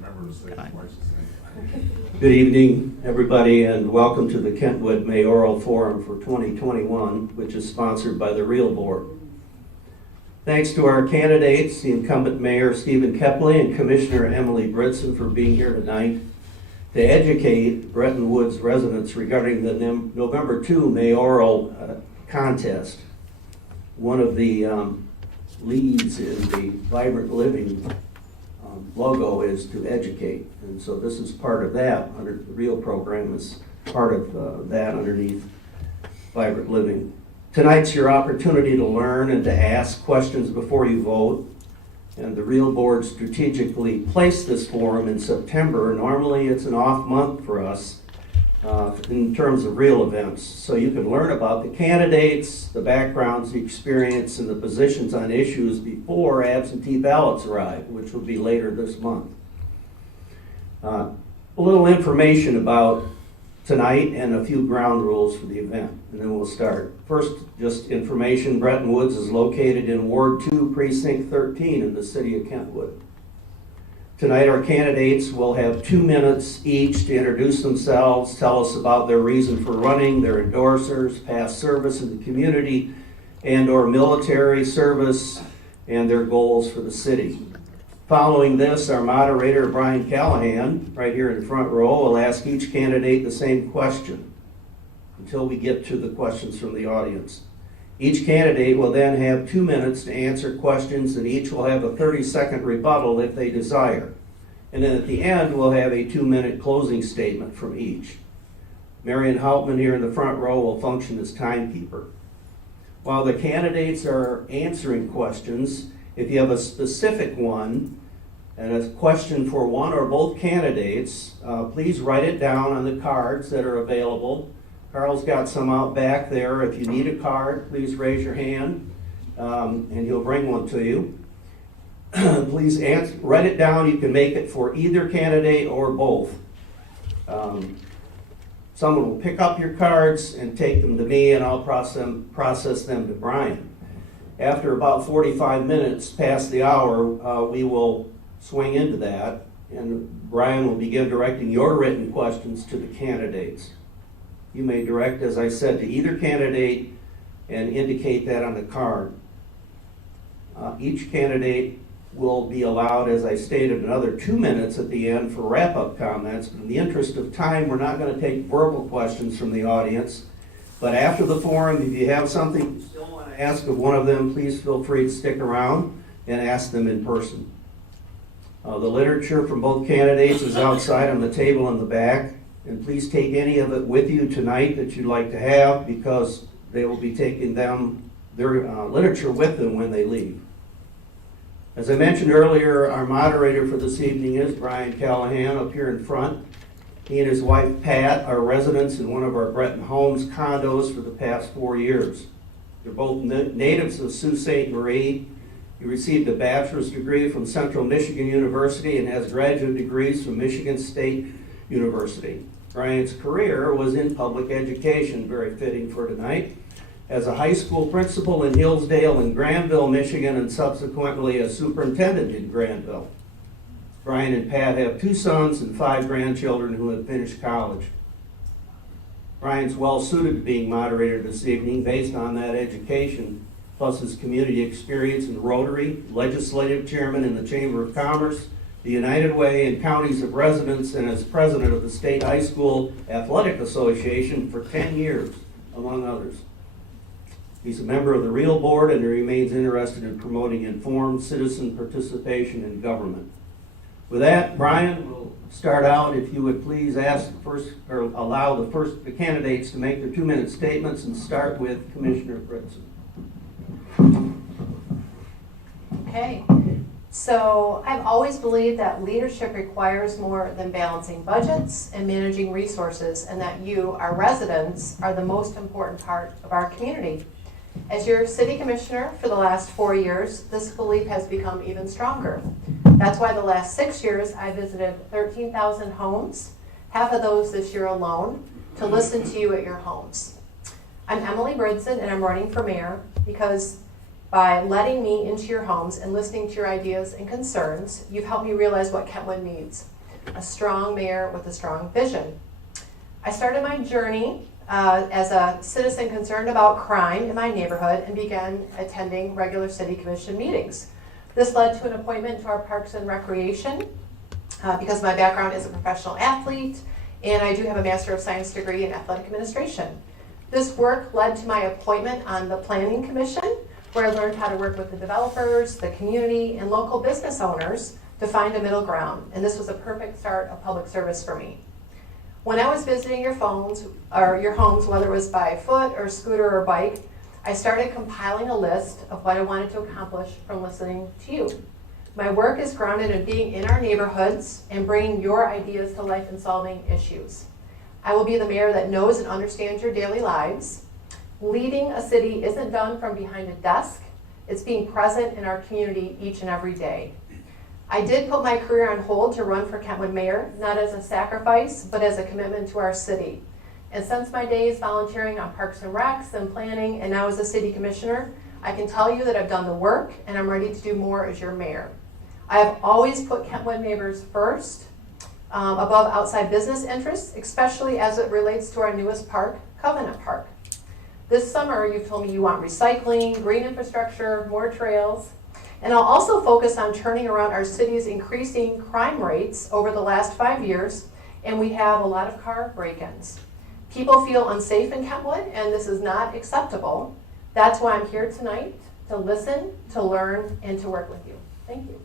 remember to say it twice as many. Good evening, everybody, and welcome to the Kentwood Mayoral Forum for 2021, which is sponsored by the Real Board. Thanks to our candidates, the incumbent Mayor Stephen Kepley and Commissioner Emily Bridson for being here tonight to educate Breton Woods residents regarding the November 2 mayoral contest. One of the leads in the Vibrant Living logo is to educate, and so this is part of that. Under the Real program is part of that underneath Vibrant Living. Tonight's your opportunity to learn and to ask questions before you vote, and the Real Board strategically placed this forum in September. Normally it's an off month for us in terms of real events, so you can learn about the candidates, the backgrounds, the experience, and the positions on issues before absentee ballots arrive, which will be later this month. A little information about tonight and a few ground rules for the event, and then we'll start. First, just information: Breton Woods is located in Ward 2, Precinct 13 in the city of Kentwood. Tonight our candidates will have 2 minutes each to introduce themselves, tell us about their reason for running, their endorsers, past service in the community and or military service, and their goals for the city. Following this, our moderator, Brian Callahan, right here in the front row, will ask each candidate the same question until we get to the questions from the audience. Each candidate will then have 2 minutes to answer questions, and each will have a 30-second rebuttal if they desire. And then at the end, we'll have a 2-minute closing statement from each. Marion Hauptman here in the front row will function as timekeeper. While the candidates are answering questions, if you have a specific one and a question for one or both candidates, please write it down on the cards that are available. Carl's got some out back there. If you need a card, please raise your hand and he'll bring one to you. Please write it down. You can make it for either candidate or both. Someone will pick up your cards and take them to me, and I'll process them to Brian. After about 45 minutes past the hour, we will swing into that, and Brian will begin directing your written questions to the candidates. You may direct, as I said, to either candidate and indicate that on the card. Each candidate will be allowed, as I stated, another 2 minutes at the end for wrap-up comments. But in the interest of time, we're not going to take verbal questions from the audience. But after the forum, if you have something you still want to ask of one of them, please feel free to stick around and ask them in person. The literature from both candidates is outside on the table in the back. And please take any of it with you tonight that you'd like to have, because they will be taking their literature with them when they leave. As I mentioned earlier, our moderator for this evening is Brian Callahan up here in front. He and his wife Pat are residents in one of our Breton Homes condos for the past 4 years. They're both natives of Sault Ste. Marie. He received a bachelor's degree from Central Michigan University and has graduate degrees from Michigan State University. Brian's career was in public education, very fitting for tonight, as a high school principal in Hillsdale and Granville, Michigan, and subsequently as superintendent in Granville. Brian and Pat have 2 sons and 5 grandchildren who have finished college. Brian's well suited to being moderator this evening based on that education, plus his community experience in Rotary, legislative chairman in the Chamber of Commerce, the United Way, and counties of residence, and as president of the State High School Athletic Association for 10 years, among others. He's a member of the Real Board, and he remains interested in promoting informed citizen participation in government. With that, Brian, we'll start out. If you would please allow the candidates to make their 2-minute statements, and start with Commissioner Bridson. Okay. So I've always believed that leadership requires more than balancing budgets and managing resources, and that you, our residents, are the most important part of our community. As your city commissioner for the last 4 years, this belief has become even stronger. That's why the last 6 years I visited 13,000 homes, half of those this year alone, to listen to you at your homes. I'm Emily Bridson, and I'm running for mayor because By letting me into your homes and listening to your ideas and concerns, you've helped me realize what Kentwood needs: a strong mayor with a strong vision. I started my journey as a citizen concerned about crime in my neighborhood and began attending regular city commission meetings. This led to an appointment to our Parks and Recreation because my background is a professional athlete and I do have a Master of Science degree in athletic administration. This work led to my appointment on the Planning Commission, where I learned how to work with the developers, the community, and local business owners to find a middle ground. And this was a perfect start of public service for me. When I was visiting your homes, whether it was by foot or scooter or bike, I started compiling a list of what I wanted to accomplish from listening to you. My work is grounded in being in our neighborhoods and bringing your ideas to life and solving issues. I will be the mayor that knows and understands your daily lives. Leading a city isn't done from behind a desk. It's being present in our community each and every day. I did put my career on hold to run for Kentwood Mayor, not as a sacrifice, but as a commitment to our city. And since my days volunteering on Parks and Recs and planning, and now as a city commissioner, I can tell you that I've done the work and I'm ready to do more as your mayor. I have always put Kentwood neighbors first, above outside business interests, especially as it relates to our newest park, Covenant Park. This summer, you've told me you want recycling, green infrastructure, more trails, and I'll also focus on turning around our city's increasing crime rates over the last 5 years, and we have a lot of car break-ins. People feel unsafe in Kentwood, and this is not acceptable. That's why I'm here tonight, to listen, to learn, and to work with you. Thank you.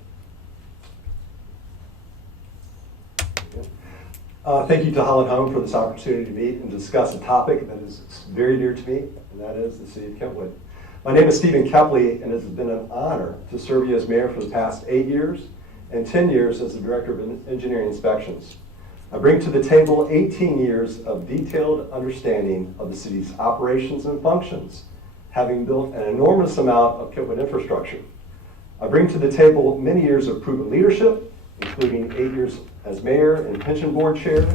Thank you to Holland Home for this opportunity to meet and discuss a topic that is very dear to me, and that is the city of Kentwood. My name is Stephen Kepley, and it has been an honor to serve you as mayor for the past 8 years and 10 years as the director of engineering inspections. I bring to the table 18 years of detailed understanding of the city's operations and functions, having built an enormous amount of Kentwood infrastructure. I bring to the table many years of proven leadership, including 8 years as mayor and pension board chair,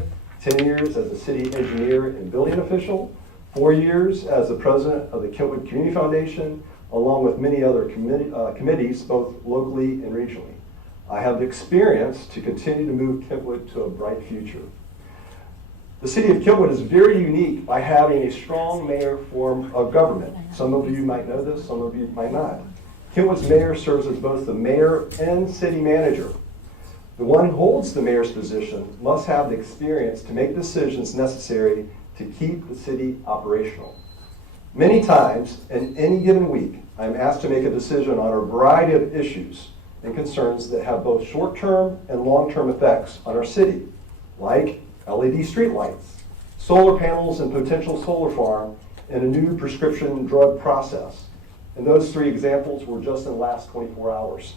10 years as a city engineer and building official, 4 years as the president of the Kentwood Community Foundation, along with many other committees, both locally and regionally. I have the experience to continue to move Kentwood to a bright future. The city of Kentwood is very unique by having a strong mayor form of government. Some of you might know this, some of you might not. Kentwood's mayor serves as both the mayor and city manager. The one who holds the mayor's position must have the experience to make decisions necessary to keep the city operational. Many times, in any given week, I am asked to make a decision on a variety of issues and concerns that have both short-term and long-term effects on our city, like LED streetlights, solar panels and potential solar farm, and a new prescription drug process. And those 3 examples were just in the last 24 hours.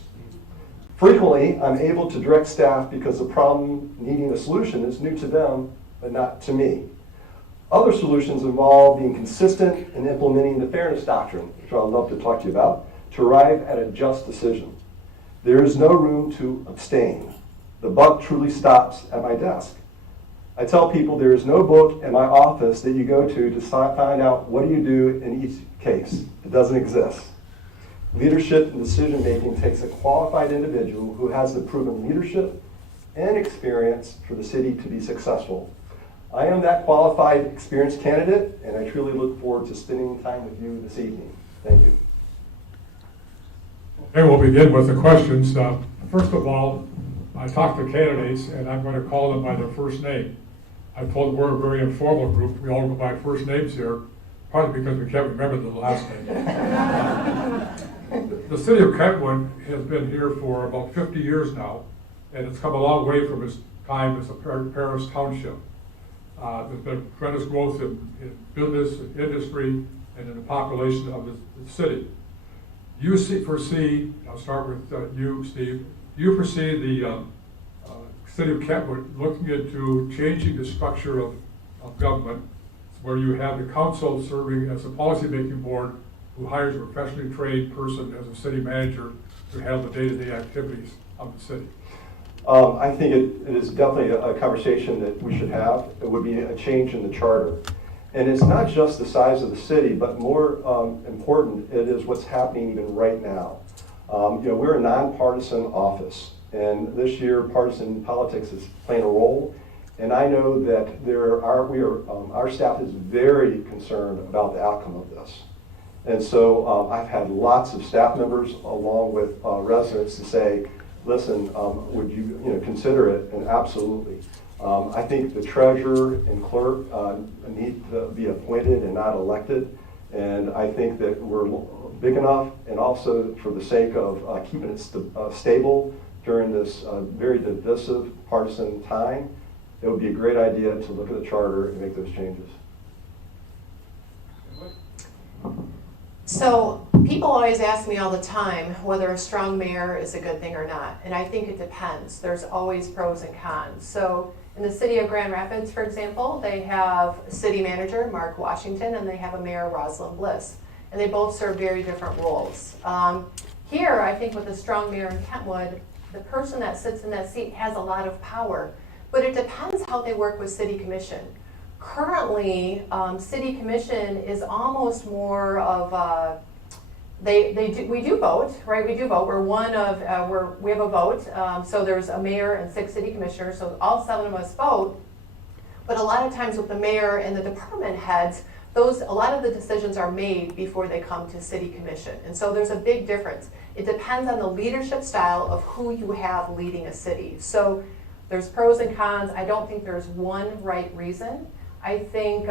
Frequently, I'm able to direct staff because the problem needing a solution is new to them, but not to me. Other solutions involve being consistent in implementing the fairness doctrine, which I'd love to talk to you about, to arrive at a just decision. There is no room to abstain. The buck truly stops at my desk. I tell people there is no book in my office that you go to find out what do you do in each case. It doesn't exist. Leadership and decision-making takes a qualified individual who has the proven leadership and experience for the city to be successful. I am that qualified, experienced candidate, and I truly look forward to spending time with you this evening. Thank you. Okay, we'll begin with the questions. First of all, I talked to candidates, and I'm going to call them by their first name. I told them we're a very informal group. We all go by first names here, partly because we can't remember the last name. The city of Kentwood has been here for about 50 years now, and it's come a long way from its time as a Paris township. There's been tremendous growth in business, in industry, and in the population of the city. You foresee, I'll start with you, Steve, you foresee the city of Kentwood looking into changing the structure of government, where you have the council serving as a policy-making board who hires a professionally trained person as a city manager to handle the day-to-day activities of the city? I think it is definitely a conversation that we should have. It would be a change in the charter. And it's not just the size of the city, but more important, it is what's happening even right now. We're a nonpartisan office, and this year partisan politics is playing a role. And I know that our staff is very concerned about the outcome of this. And so I've had lots of staff members along with residents to say, listen, would you consider it? And absolutely. I think the treasurer and clerk need to be appointed and not elected. And I think that we're big enough, and also for the sake of keeping it stable during this very divisive partisan time, it would be a great idea to look at the charter and make those changes. So people always ask me all the time whether a strong mayor is a good thing or not, and I think it depends. There's always pros and cons. So in the city of Grand Rapids, for example, they have a city manager, Mark Washington, and they have a mayor, Rosalind Bliss, and they both serve very different roles. Here, I think with a strong mayor in Kentwood, the person that sits in that seat has a lot of power, but it depends how they work with city commission. Currently, city commission is almost more of we do vote, right? We do vote. We're one of we have a vote. So there's a mayor and 6 city commissioners. So all 7 of us vote. But a lot of times with the mayor and the department heads, a lot of the decisions are made before they come to city commission. And so there's a big difference. It depends on the leadership style of who you have leading a city. So there's pros and cons. I don't think there's one right reason. I think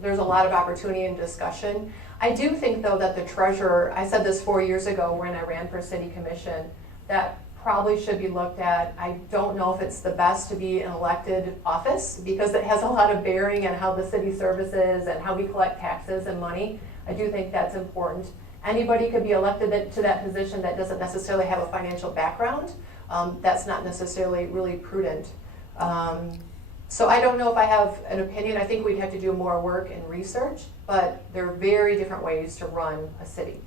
there's a lot of opportunity and discussion. I do think, though, that the treasurer, I said this 4 years ago when I ran for city commission, that probably should be looked at. I don't know if it's the best to be an elected office because it has a lot of bearing on how the city services and how we collect taxes and money. I do think that's important. Anybody could be elected to that position that doesn't necessarily have a financial background. That's not necessarily really prudent. So I don't know if I have an opinion. I think we'd have to do more work and research, but there are very different ways to run a city.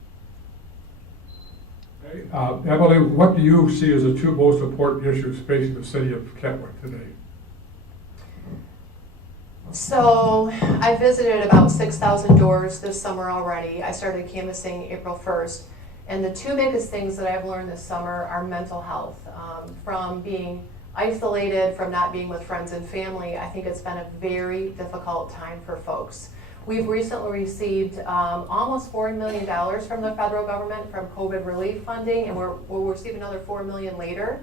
Okay. Emily, what do you see as the 2 most important issues facing the city of Kentwood today? So I visited about 6,000 doors this summer already. I started canvassing April 1st. And the 2 biggest things that I've learned this summer are mental health. From being isolated, from not being with friends and family, I think it's been a very difficult time for folks. We've recently received almost $4 million from the federal government from COVID relief funding, and we'll receive another $4 million later.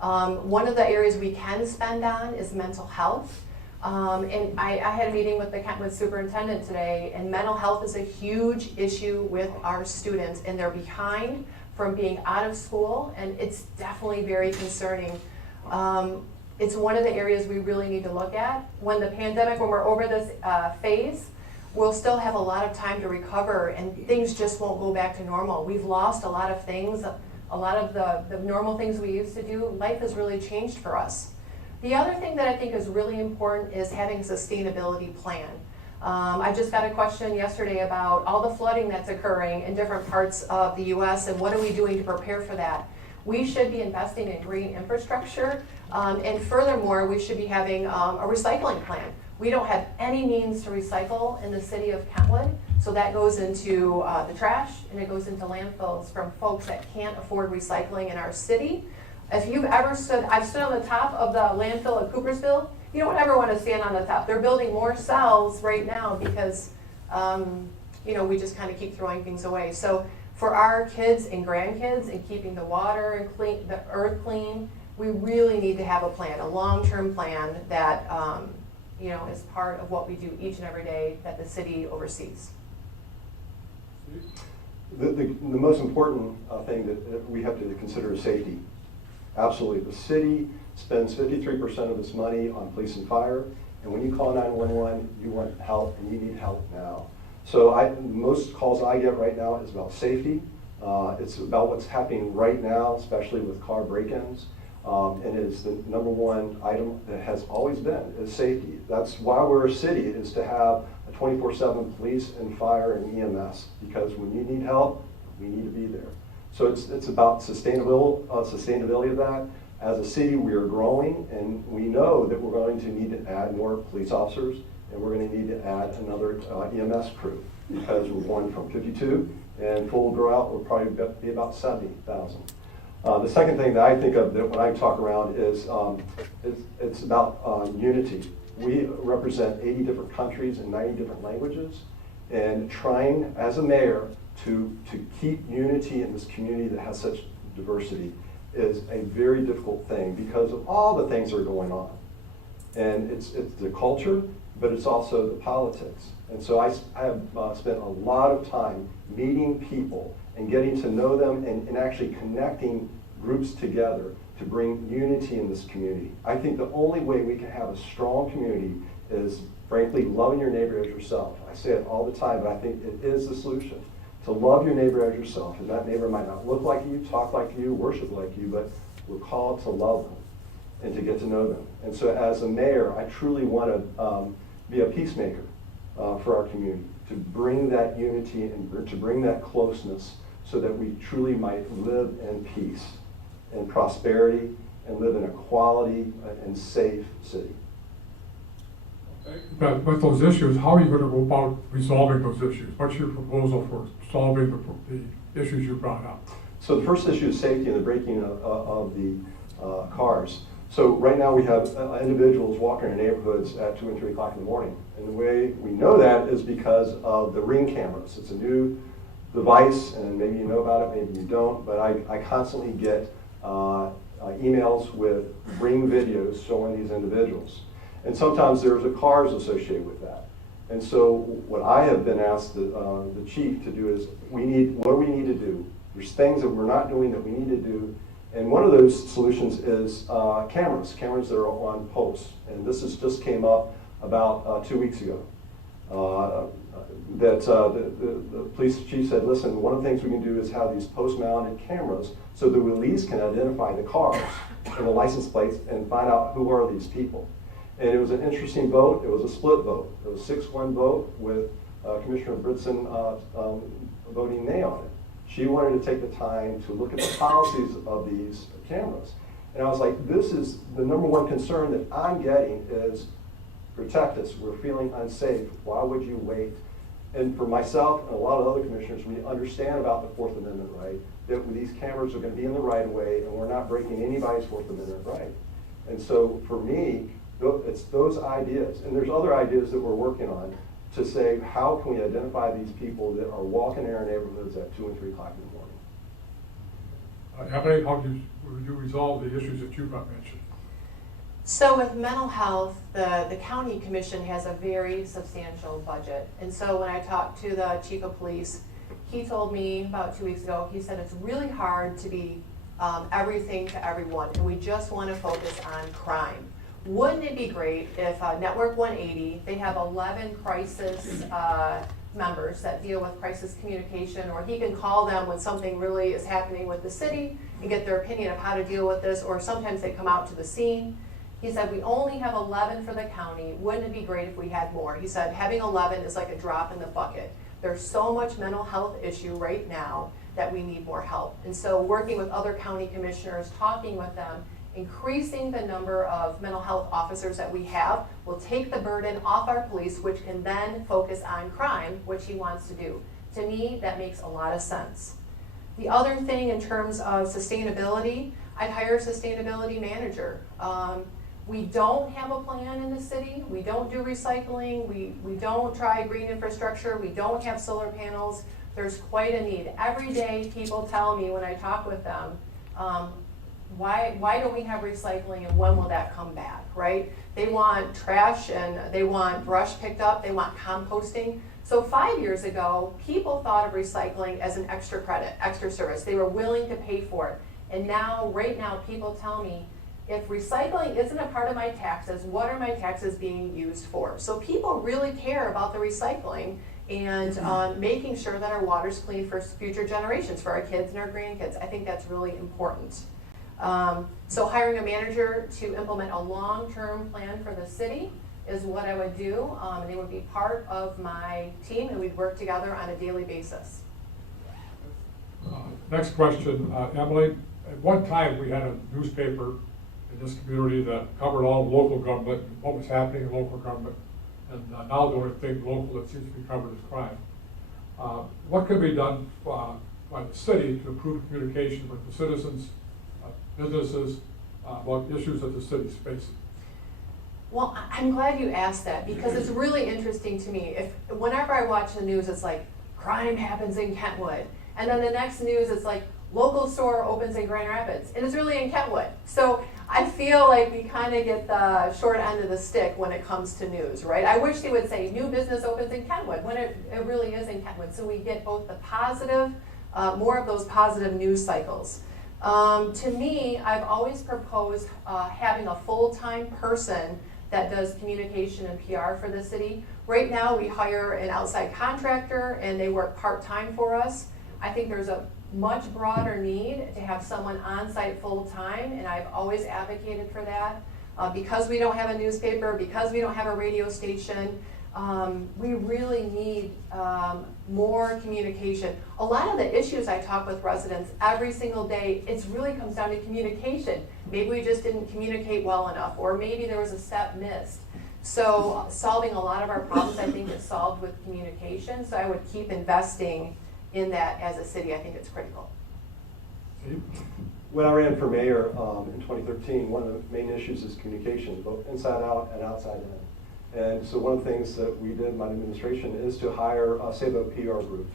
One of the areas we can spend on is mental health. And I had a meeting with the Kentwood superintendent today, and mental health is a huge issue with our students, and they're behind from being out of school, and it's definitely very concerning. It's one of the areas we really need to look at. When we're over this phase, we'll still have a lot of time to recover, and things just won't go back to normal. We've lost a lot of things, a lot of the normal things we used to do. Life has really changed for us. The other thing that I think is really important is having a sustainability plan. I just got a question yesterday about all the flooding that's occurring in different parts of the U.S. and what are we doing to prepare for that. We should be investing in green infrastructure, and furthermore, we should be having a recycling plan. We don't have any means to recycle in the city of Kentwood, so that goes into the trash and it goes into landfills from folks that can't afford recycling in our city. If you've ever I've stood on the top of the landfill at Coopersville. You don't ever want to stand on the top. They're building more cells right now because we just kind of keep throwing things away. So for our kids and grandkids and keeping the water and the earth clean, we really need to have a plan, a long-term plan that is part of what we do each and every day that the city oversees. The most important thing that we have to consider is safety. Absolutely. The city spends 53% of its money on police and fire, and when you call 911, you want help and you need help now. So most calls I get right now is about safety. It's about what's happening right now, especially with car break-ins. And it's the number one item that has always been is safety. That's why we're a city, is to have a 24/7 police and fire and EMS, because when you need help, we need to be there. So it's about sustainability of that. As a city, we are growing, and we know that we're going to need to add more police officers and we're going to need to add another EMS crew because we're going from 52, and full grow out will probably be about 70,000. The second thing that I think of that when I talk around is it's about unity. We represent 80 different countries and 90 different languages, and trying as a mayor to keep unity in this community that has such diversity is a very difficult thing because of all the things that are going on. And it's the culture, but it's also the politics. And so I have spent a lot of time meeting people and getting to know them and actually connecting groups together to bring unity in this community. I think the only way we can have a strong community is, frankly, loving your neighbor as yourself. I say it all the time, but I think it is the solution. To love your neighbor as yourself. And that neighbor might not look like you, talk like you, worship like you, but we're called to love them and to get to know them. And so as a mayor, I truly want to be a peacemaker for our community, to bring that unity and to bring that closeness so that we truly might live in peace and prosperity and live in a quality and safe city. But with those issues, how are you going to go about resolving those issues? What's your proposal for solving the issues you brought up? So the first issue is safety and the braking of the cars. So right now we have individuals walking in neighborhoods at 2 and 3 o'clock in the morning. And the way we know that is because of the Ring cameras. It's a new device, and maybe you know about it, maybe you don't, but I constantly get emails with Ring videos showing these individuals. And sometimes there's cars associated with that. And so what I have been asked the chief to do is, what do we need to do? There's things that we're not doing that we need to do. And one of those solutions is cameras that are on posts. And this just came up about 2 weeks ago. The police chief said, listen, one of the things we can do is have these post-mounted cameras so that we at least can identify the cars and the license plates and find out who are these people. And it was an interesting vote. It was a split vote. It was a 6-1 vote with Commissioner Bridson voting nay on it. She wanted to take the time to look at the policies of these cameras. And I was like, this is the number one concern that I'm getting is protect us. We're feeling unsafe. Why would you wait? And for myself and a lot of other commissioners, we understand about the Fourth Amendment right, that these cameras are going to be in the right of way and we're not breaking anybody's Fourth Amendment right. And so for me, it's those ideas. And there's other ideas that we're working on to say, how can we identify these people that are walking in our neighborhoods at 2 and 3 o'clock in the morning? Emily, how would you resolve the issues that you got mentioned? So with mental health, the county commission has a very substantial budget. And so when I talked to the chief of police, he told me about 2 weeks ago, he said it's really hard to be everything to everyone, and we just want to focus on crime. Wouldn't it be great if Network 180, they have 11 crisis members that deal with crisis communication, or he can call them when something really is happening with the city and get their opinion of how to deal with this, or sometimes they come out to the scene. He said, we only have 11 for the county. Wouldn't it be great if we had more? He said, having 11 is like a drop in the bucket. There's so much mental health issue right now that we need more help. And so working with other county commissioners, talking with them, increasing the number of mental health officers that we have will take the burden off our police, which can then focus on crime, which he wants to do. To me, that makes a lot of sense. The other thing in terms of sustainability, I'd hire a sustainability manager. We don't have a plan in the city. We don't do recycling. We don't try green infrastructure. We don't have solar panels. There's quite a need. Every day people tell me when I talk with them, why don't we have recycling and when will that come back, right? They want trash and they want brush picked up, they want composting. So 5 years ago, people thought of recycling as an extra credit, extra service. They were willing to pay for it. And now, right now, people tell me, if recycling isn't a part of my taxes, what are my taxes being used for? So people really care about the recycling and making sure that our water's clean for future generations, for our kids and our grandkids. I think that's really important. So hiring a manager to implement a long-term plan for the city is what I would do. And they would be part of my team and we'd work together on a daily basis. Next question, Emily. At one time, we had a newspaper in this community that covered all local government, what was happening in local government. and now the only thing local that seems to be covered is crime. What can be done by the city to improve communication with the citizens, businesses, about issues that the city is facing? Well, I'm glad you asked that because it's really interesting to me. Whenever I watch the news, it's like crime happens in Kentwood, and then the next news it's like local store opens in Grand Rapids, and it's really in Kentwood. So I feel like we kind of get the short end of the stick when it comes to news, right? I wish they would say new business opens in Kentwood when it really is in Kentwood. So we get both the positive, more of those positive news cycles. To me, I've always proposed having a full-time person that does communication and PR for the city. Right now, we hire an outside contractor and they work part-time for us. I think there's a much broader need to have someone on site full-time, and I've always advocated for that. Because we don't have a newspaper, because we don't have a radio station, we really need more communication. A lot of the issues I talk with residents every single day, it really comes down to communication. Maybe we just didn't communicate well enough, or maybe there was a step missed. So solving a lot of our problems, I think, is solved with communication. So I would keep investing in that as a city. I think it's critical. When I ran for mayor in 2013, one of the main issues is communication, both inside out and outside in. And so one of the things that we did in my administration is to hire a Sabo PR group.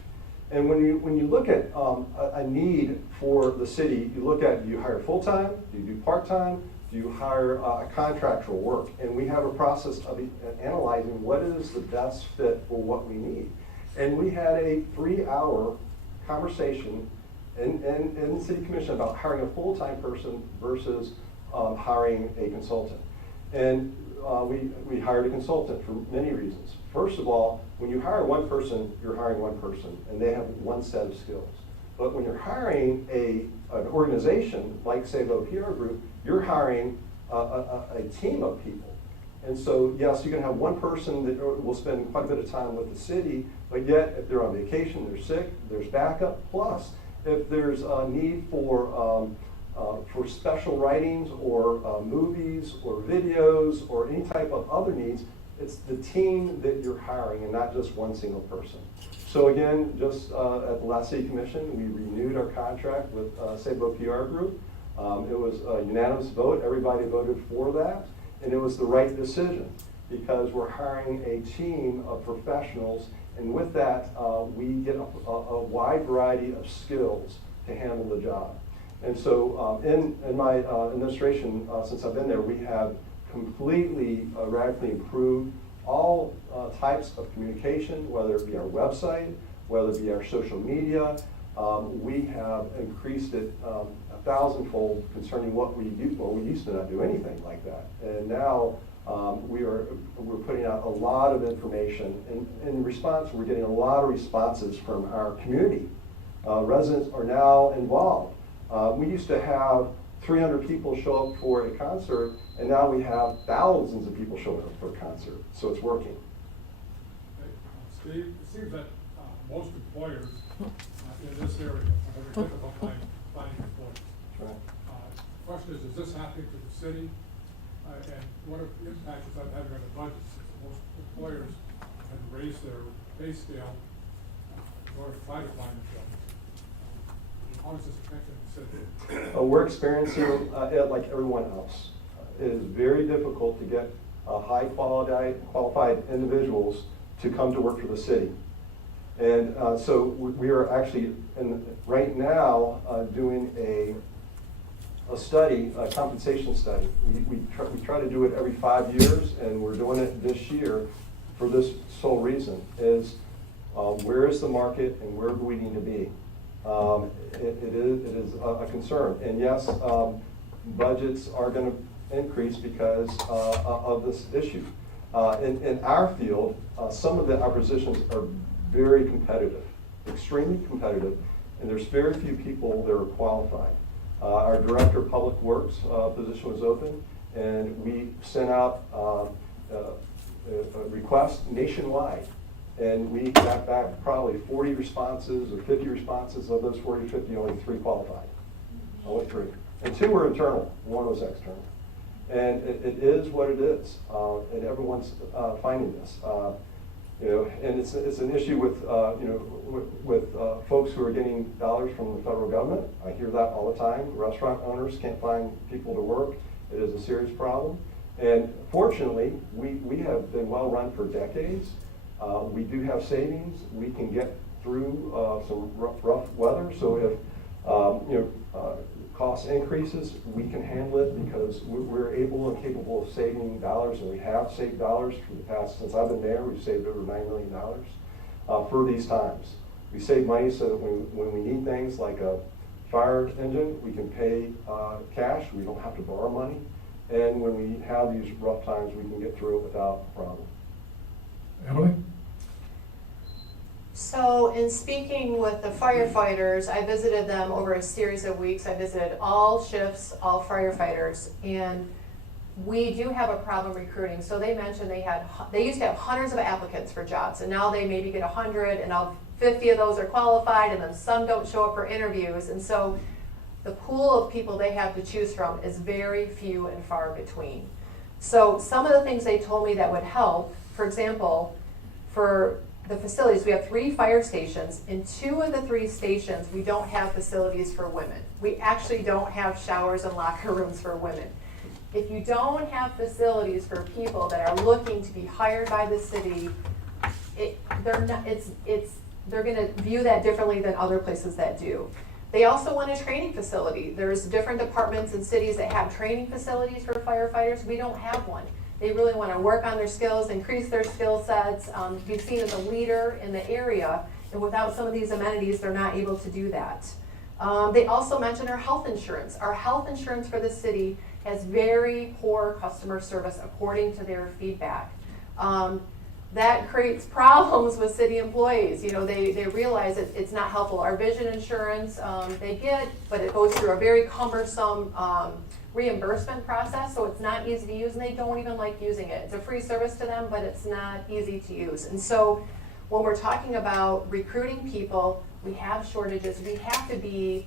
And when you look at a need for the city, you look at, do you hire full-time? Do you do part-time? Do you hire contractual work? And we have a process of analyzing what is the best fit for what we need. And we had a 3-hour conversation in the city commission about hiring a full-time person versus hiring a consultant. And we hired a consultant for many reasons. First of all, when you hire one person, you're hiring one person, and they have one set of skills. But when you're hiring an organization like Sabo PR Group, you're hiring a team of people. And so, yes, you can have one person that will spend quite a bit of time with the city, but yet if they're on vacation, they're sick, there's backup. Plus, if there's a need for special writings or movies or videos or any type of other needs, it's the team that you're hiring and not just one single person. So again, just at the last city commission, we renewed our contract with Sabo PR Group. It was a unanimous vote. Everybody voted for that. And it was the right decision because we're hiring a team of professionals, and with that, we get a wide variety of skills to handle the job. And so in my administration, since I've been there, we have completely radically improved all types of communication, whether it be our website, whether it be our social media. We have increased it 1,000-fold concerning what we do. Well, we used to not do anything like that, and now we're putting out a lot of information. And in response, we're getting a lot of responses from our community. Residents are now involved. We used to have 300 people show up for a concert, and now we have thousands of people showing up for a concert. So it's working. Steve, it seems that most employers in this area have a difficult time finding employees. Right. The question is this happening to the city? And what are the impacts is that having on the budget? Since most employers have raised their pay scale in order to try to find a job. How does this affect the city? We're experiencing it like everyone else. It is very difficult to get high qualified individuals to come to work for the city. And so we are actually right now doing a study, a compensation study. We try to do it every 5 years, and we're doing it this year for this sole reason, is where is the market and where do we need to be? It is a concern. And yes, budgets are going to increase because of this issue. In our field, some of our positions are very competitive, extremely competitive, and there's very few people that are qualified. Our Director of Public Works position was open, and we sent out a request nationwide. And we got back probably 40 responses or 50 responses. Of those 40, 50, only 3 qualified. Only 3. And 2 were internal, 1 was external. And it is what it is, and everyone's finding this. And it's an issue with, with folks who are getting dollars from the federal government. I hear that all the time. Restaurant owners can't find people to work. It is a serious problem. And fortunately, we have been well run for decades. We do have savings. We can get through some rough weather. So if cost increases, we can handle it because we're able and capable of saving dollars, and we have saved dollars for the past, since I've been there, we've saved over $9 million for these times. We save money so that when we need things like a fire engine, we can pay cash. We don't have to borrow money. And when we have these rough times, we can get through it without a problem. Emily? So in speaking with the firefighters, I visited them over a series of weeks. I visited all shifts, all firefighters, and we do have a problem recruiting. So they mentioned they used to have hundreds of applicants for jobs, and now they maybe get 100, and now 50 of those are qualified, and then some don't show up for interviews. And so the pool of people they have to choose from is very few and far between. So some of the things they told me that would help, for example, for the facilities, we have 3 fire stations. In 2 of the 3 stations, we don't have facilities for women. We actually don't have showers and locker rooms for women. If you don't have facilities for people that are looking to be hired by the city, they're going to view that differently than other places that do. They also want a training facility. There's different departments and cities that have training facilities for firefighters. We don't have one. They really want to work on their skills, increase their skill sets, be seen as a leader in the area. And without some of these amenities, they're not able to do that. They also mentioned our health insurance. Our health insurance for the city has very poor customer service according to their feedback. That creates problems with city employees. They realize that it's not helpful. Our vision insurance they get, but it goes through a very cumbersome reimbursement process, so it's not easy to use, and they don't even like using it. It's a free service to them, but it's not easy to use. And so when we're talking about recruiting people, we have shortages. We have to be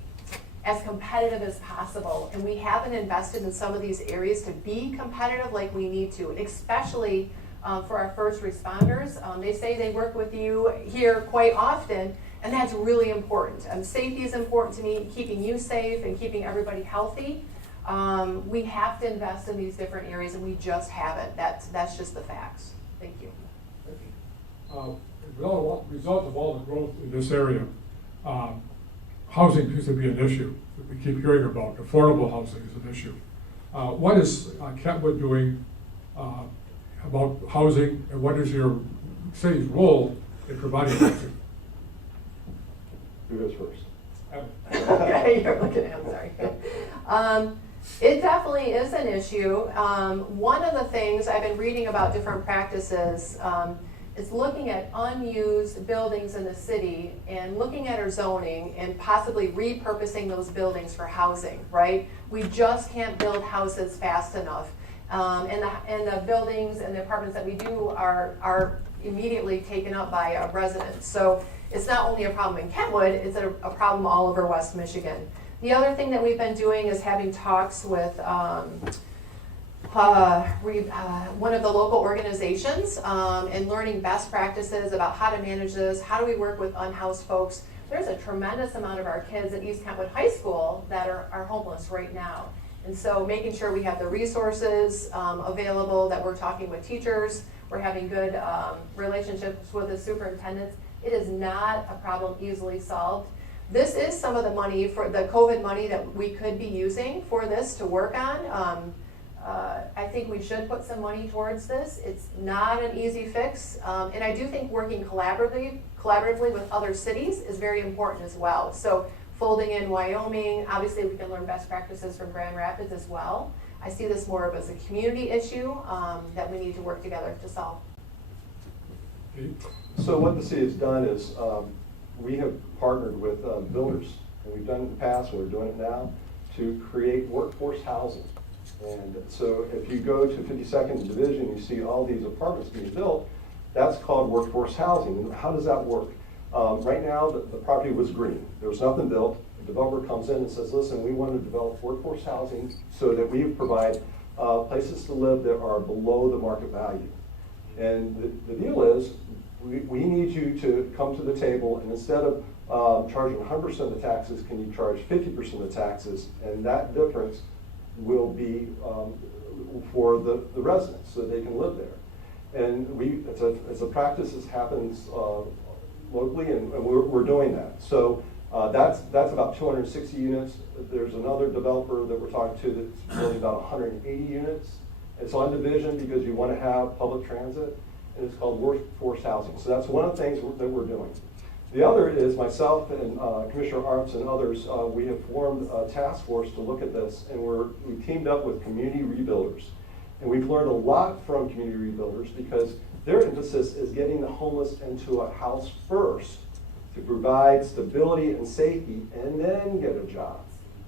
as competitive as possible, and we haven't invested in some of these areas to be competitive like we need to, and especially for our first responders. They say they work with you here quite often, and that's really important. Safety is important to me, keeping you safe and keeping everybody healthy. We have to invest in these different areas, and we just haven't. That's just the facts. Thank you. Result of all the growth in this area, housing seems to be an issue that we keep hearing about. Affordable housing is an issue. What is Kentwood doing about housing, and what is your city's role in providing housing? Who goes first? Okay, you're looking at him, sorry. It definitely is an issue. One of the things I've been reading about different practices is looking at unused buildings in the city and looking at our zoning and possibly repurposing those buildings for housing, right? We just can't build houses fast enough. And the buildings and the apartments that we do are immediately taken up by residents. So it's not only a problem in Kentwood, it's a problem all over West Michigan. The other thing that we've been doing is having talks with one of the local organizations and learning best practices about how to manage this, how do we work with unhoused folks. There's a tremendous amount of our kids at East Kentwood High School that are homeless right now. And so making sure we have the resources available, that we're talking with teachers, we're having good relationships with the superintendents. It is not a problem easily solved. This is some of the money, for the COVID money, that we could be using for this to work on. I think we should put some money towards this. It's not an easy fix. And I do think working collaboratively with other cities is very important as well. So folding in Wyoming, obviously we can learn best practices from Grand Rapids as well. I see this more of as a community issue that we need to work together to solve. So what the city has done is we have partnered with builders, and we've done it in the past, and we're doing it now, to create workforce housing. And so if you go to 52nd Division, you see all these apartments being built. That's called workforce housing. And how does that work? Right now, the property was green. There was nothing built. The developer comes in and says, listen, we want to develop workforce housing so that we provide places to live that are below the market value. And the deal is, we need you to come to the table, and instead of charging 100% of the taxes, can you charge 50% of the taxes? And that difference will be for the residents, so they can live there. And it's a practice that happens locally, and we're doing that. So that's about 260 units. There's another developer that we're talking to that's really about 180 units. It's on division because you want to have public transit, and it's called workforce housing. So that's one of the things that we're doing. The other is myself and Commissioner Arps and others, we have formed a task force to look at this, and we teamed up with community rebuilders. And we've learned a lot from community rebuilders because their emphasis is getting the homeless into a house first to provide stability and safety, and then get a job.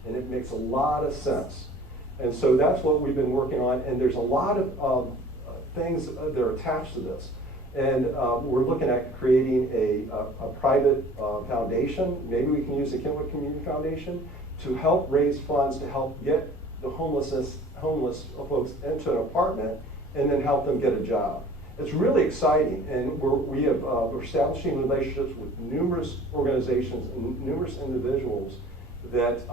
And it makes a lot of sense. And so that's what we've been working on, and there's a lot of things that are attached to this. And we're looking at creating a private foundation. Maybe we can use the Kentwood Community Foundation to help raise funds to help get the homeless folks into an apartment and then help them get a job. It's really exciting, and we're establishing relationships with numerous organizations and numerous individuals that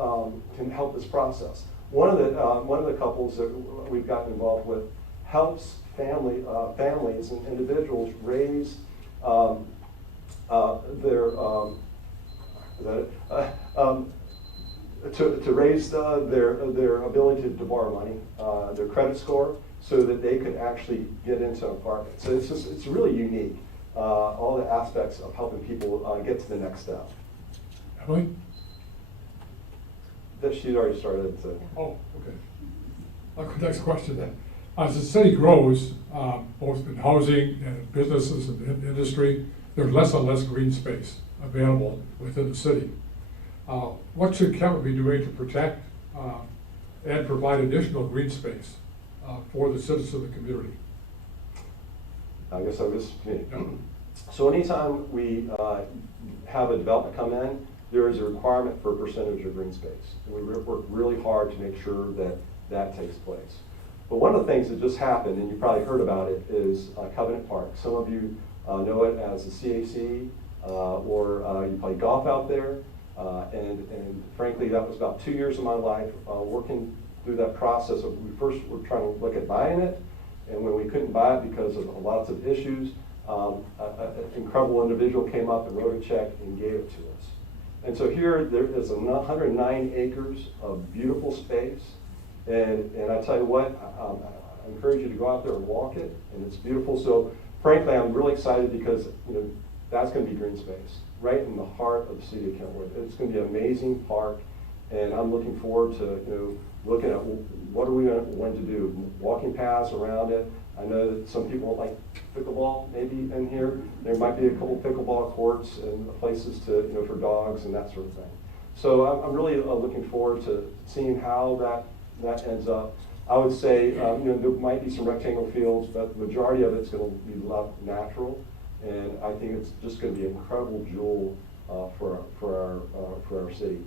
can help this process. One of the couples that we've gotten involved with helps families and individuals raise to raise their ability to borrow money, their credit score, so that they could actually get into an apartment. So it's really unique, all the aspects of helping people get to the next step. Emily? That she'd already started. So. Oh, okay. Next question then. As the city grows, both in housing and in businesses and in industry, there's less and less green space available within the city. What should Kentwood be doing to protect and provide additional green space for the citizens of the community? I guess I was. Yeah. So anytime we have a development come in, there is a requirement for a percentage of green space. And we work really hard to make sure that that takes place. But one of the things that just happened, and you probably heard about it, is Covenant Park. Some of you know it as the CAC, or you play golf out there. And frankly, that was about 2 years of my life working through that process. We first were trying to look at buying it, and when we couldn't buy it because of lots of issues, an incredible individual came up and wrote a check and gave it to us. And so here, there is 109 acres of beautiful space. And I tell you what, I encourage you to go out there and walk it, and it's beautiful. So frankly, I'm really excited because that's going to be green space right in the heart of the city of Kentwood. It's going to be an amazing park, and I'm looking forward to looking at what are we going to do, walking paths around it. I know that some people like pickleball maybe in here. There might be a couple pickleball courts and places to for dogs and that sort of thing. So I'm really looking forward to seeing how that ends up. I would say there might be some rectangle fields, but the majority of it's going to be left natural, and I think it's just going to be an incredible jewel for our city.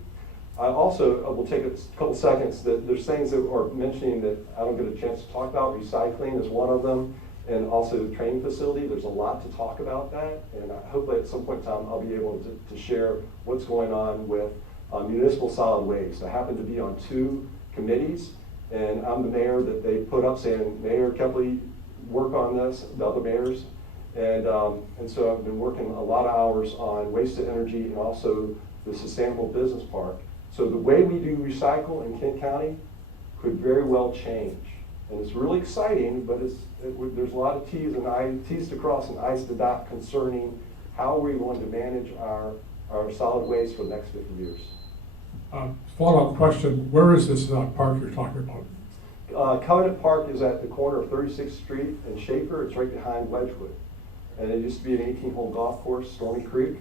I also will take a couple seconds that there's things that are mentioning that I don't get a chance to talk about. Recycling is one of them, and also the training facility. There's a lot to talk about that, and hopefully at some point in time I'll be able to share what's going on with municipal solid waste. I happen to be on 2 committees, and I'm the mayor that they put up saying, Mayor Kepley, work on this, the other mayors. And so I've been working a lot of hours on waste to energy and also the sustainable business park. So the way we do recycle in Kent County could very well change. And it's really exciting, but there's a lot of T's to cross and I's to dot concerning how we're going to manage our solid waste for the next 50 years. Follow-up question, where is this park you're talking about? Covenant Park is at the corner of 36th Street and Schaefer. It's right behind Wedgwood. And it used to be an 18-hole golf course, Stormy Creek.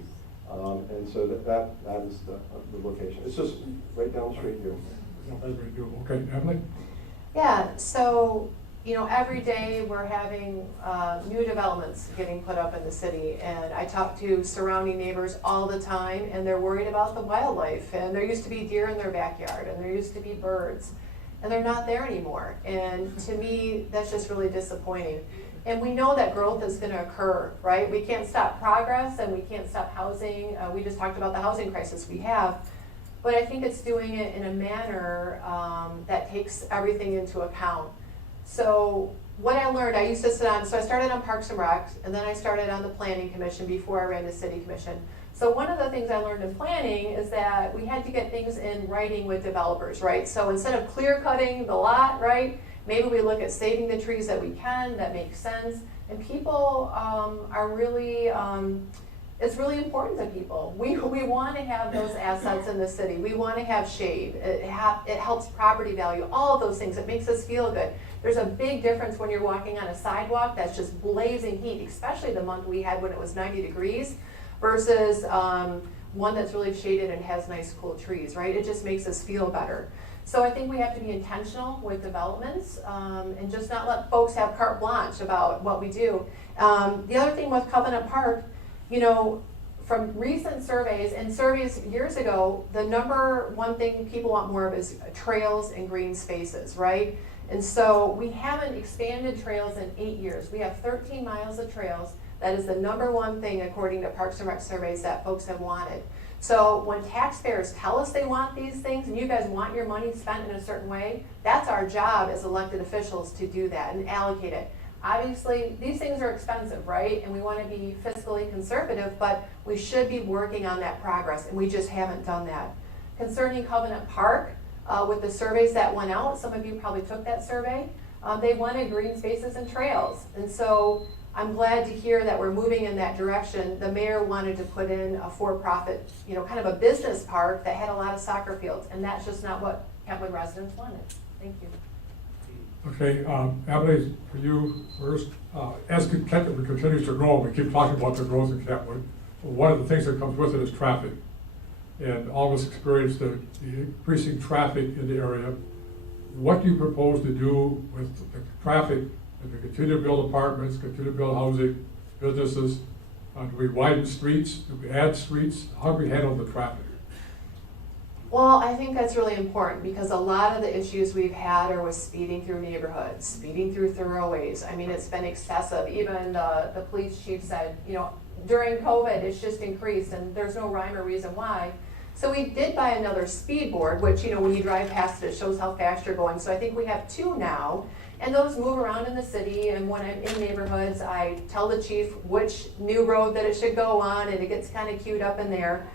And so that is the location. It's just right down the street here. Okay, Emily? Yeah, so, every day we're having new developments getting put up in the city, and I talk to surrounding neighbors all the time, and they're worried about the wildlife, and there used to be deer in their backyard, and there used to be birds. and they're not there anymore. And to me, that's just really disappointing. And we know that growth is going to occur, right? We can't stop progress and we can't stop housing. We just talked about the housing crisis we have. But I think it's doing it in a manner that takes everything into account. So what I learned, I used to sit on, so I started on Parks and Rec, and then I started on the Planning Commission before I ran the City Commission. So one of the things I learned in planning is that we had to get things in writing with developers, right? So instead of clear cutting the lot, right, maybe we look at saving the trees that we can, that makes sense. And people are really, it's really important to people. We want to have those assets in the city. We want to have shade. It helps property value, all of those things. It makes us feel good. There's a big difference when you're walking on a sidewalk that's just blazing heat, especially the month we had when it was 90 degrees, versus one that's really shaded and has nice cool trees, right? It just makes us feel better. So I think we have to be intentional with developments and just not let folks have carte blanche about what we do. The other thing with Covenant Park, you know, from recent surveys, and surveys years ago, the number one thing people want more of is trails and green spaces, right? And so we haven't expanded trails in 8 years. We have 13 miles of trails. That is the number one thing, according to Parks and Rec surveys, that folks have wanted. So when taxpayers tell us they want these things, and you guys want your money spent in a certain way, that's our job as elected officials to do that and allocate it. Obviously, these things are expensive, right? And we want to be fiscally conservative, but we should be working on that progress, and we just haven't done that. Concerning Covenant Park, with the surveys that went out, some of you probably took that survey, they wanted green spaces and trails. And so I'm glad to hear that we're moving in that direction. The mayor wanted to put in a for-profit, you know, kind of a business park that had a lot of soccer fields, and that's just not what Kentwood residents wanted. Thank you. Okay, Emily, for you first, as Kentwood continues to grow, we keep talking about the growth in Kentwood. One of the things that comes with it is traffic. And all of us experience the increasing traffic in the area. What do you propose to do with the traffic? If we continue to build apartments, continue to build housing, businesses, do we widen streets? Do we add streets? How do we handle the traffic? Well, I think that's really important because a lot of the issues we've had are with speeding through neighborhoods, speeding through thoroughways. I mean, it's been excessive. Even the police chief said, you know, during COVID, it's just increased, and there's no rhyme or reason why. So we did buy another speed board, which, you know, when you drive past it, it shows how fast you're going. So I think we have 2 now. And those move around in the city, and when I'm in neighborhoods, I tell the chief which new road that it should go on, and it gets kind of queued up in there.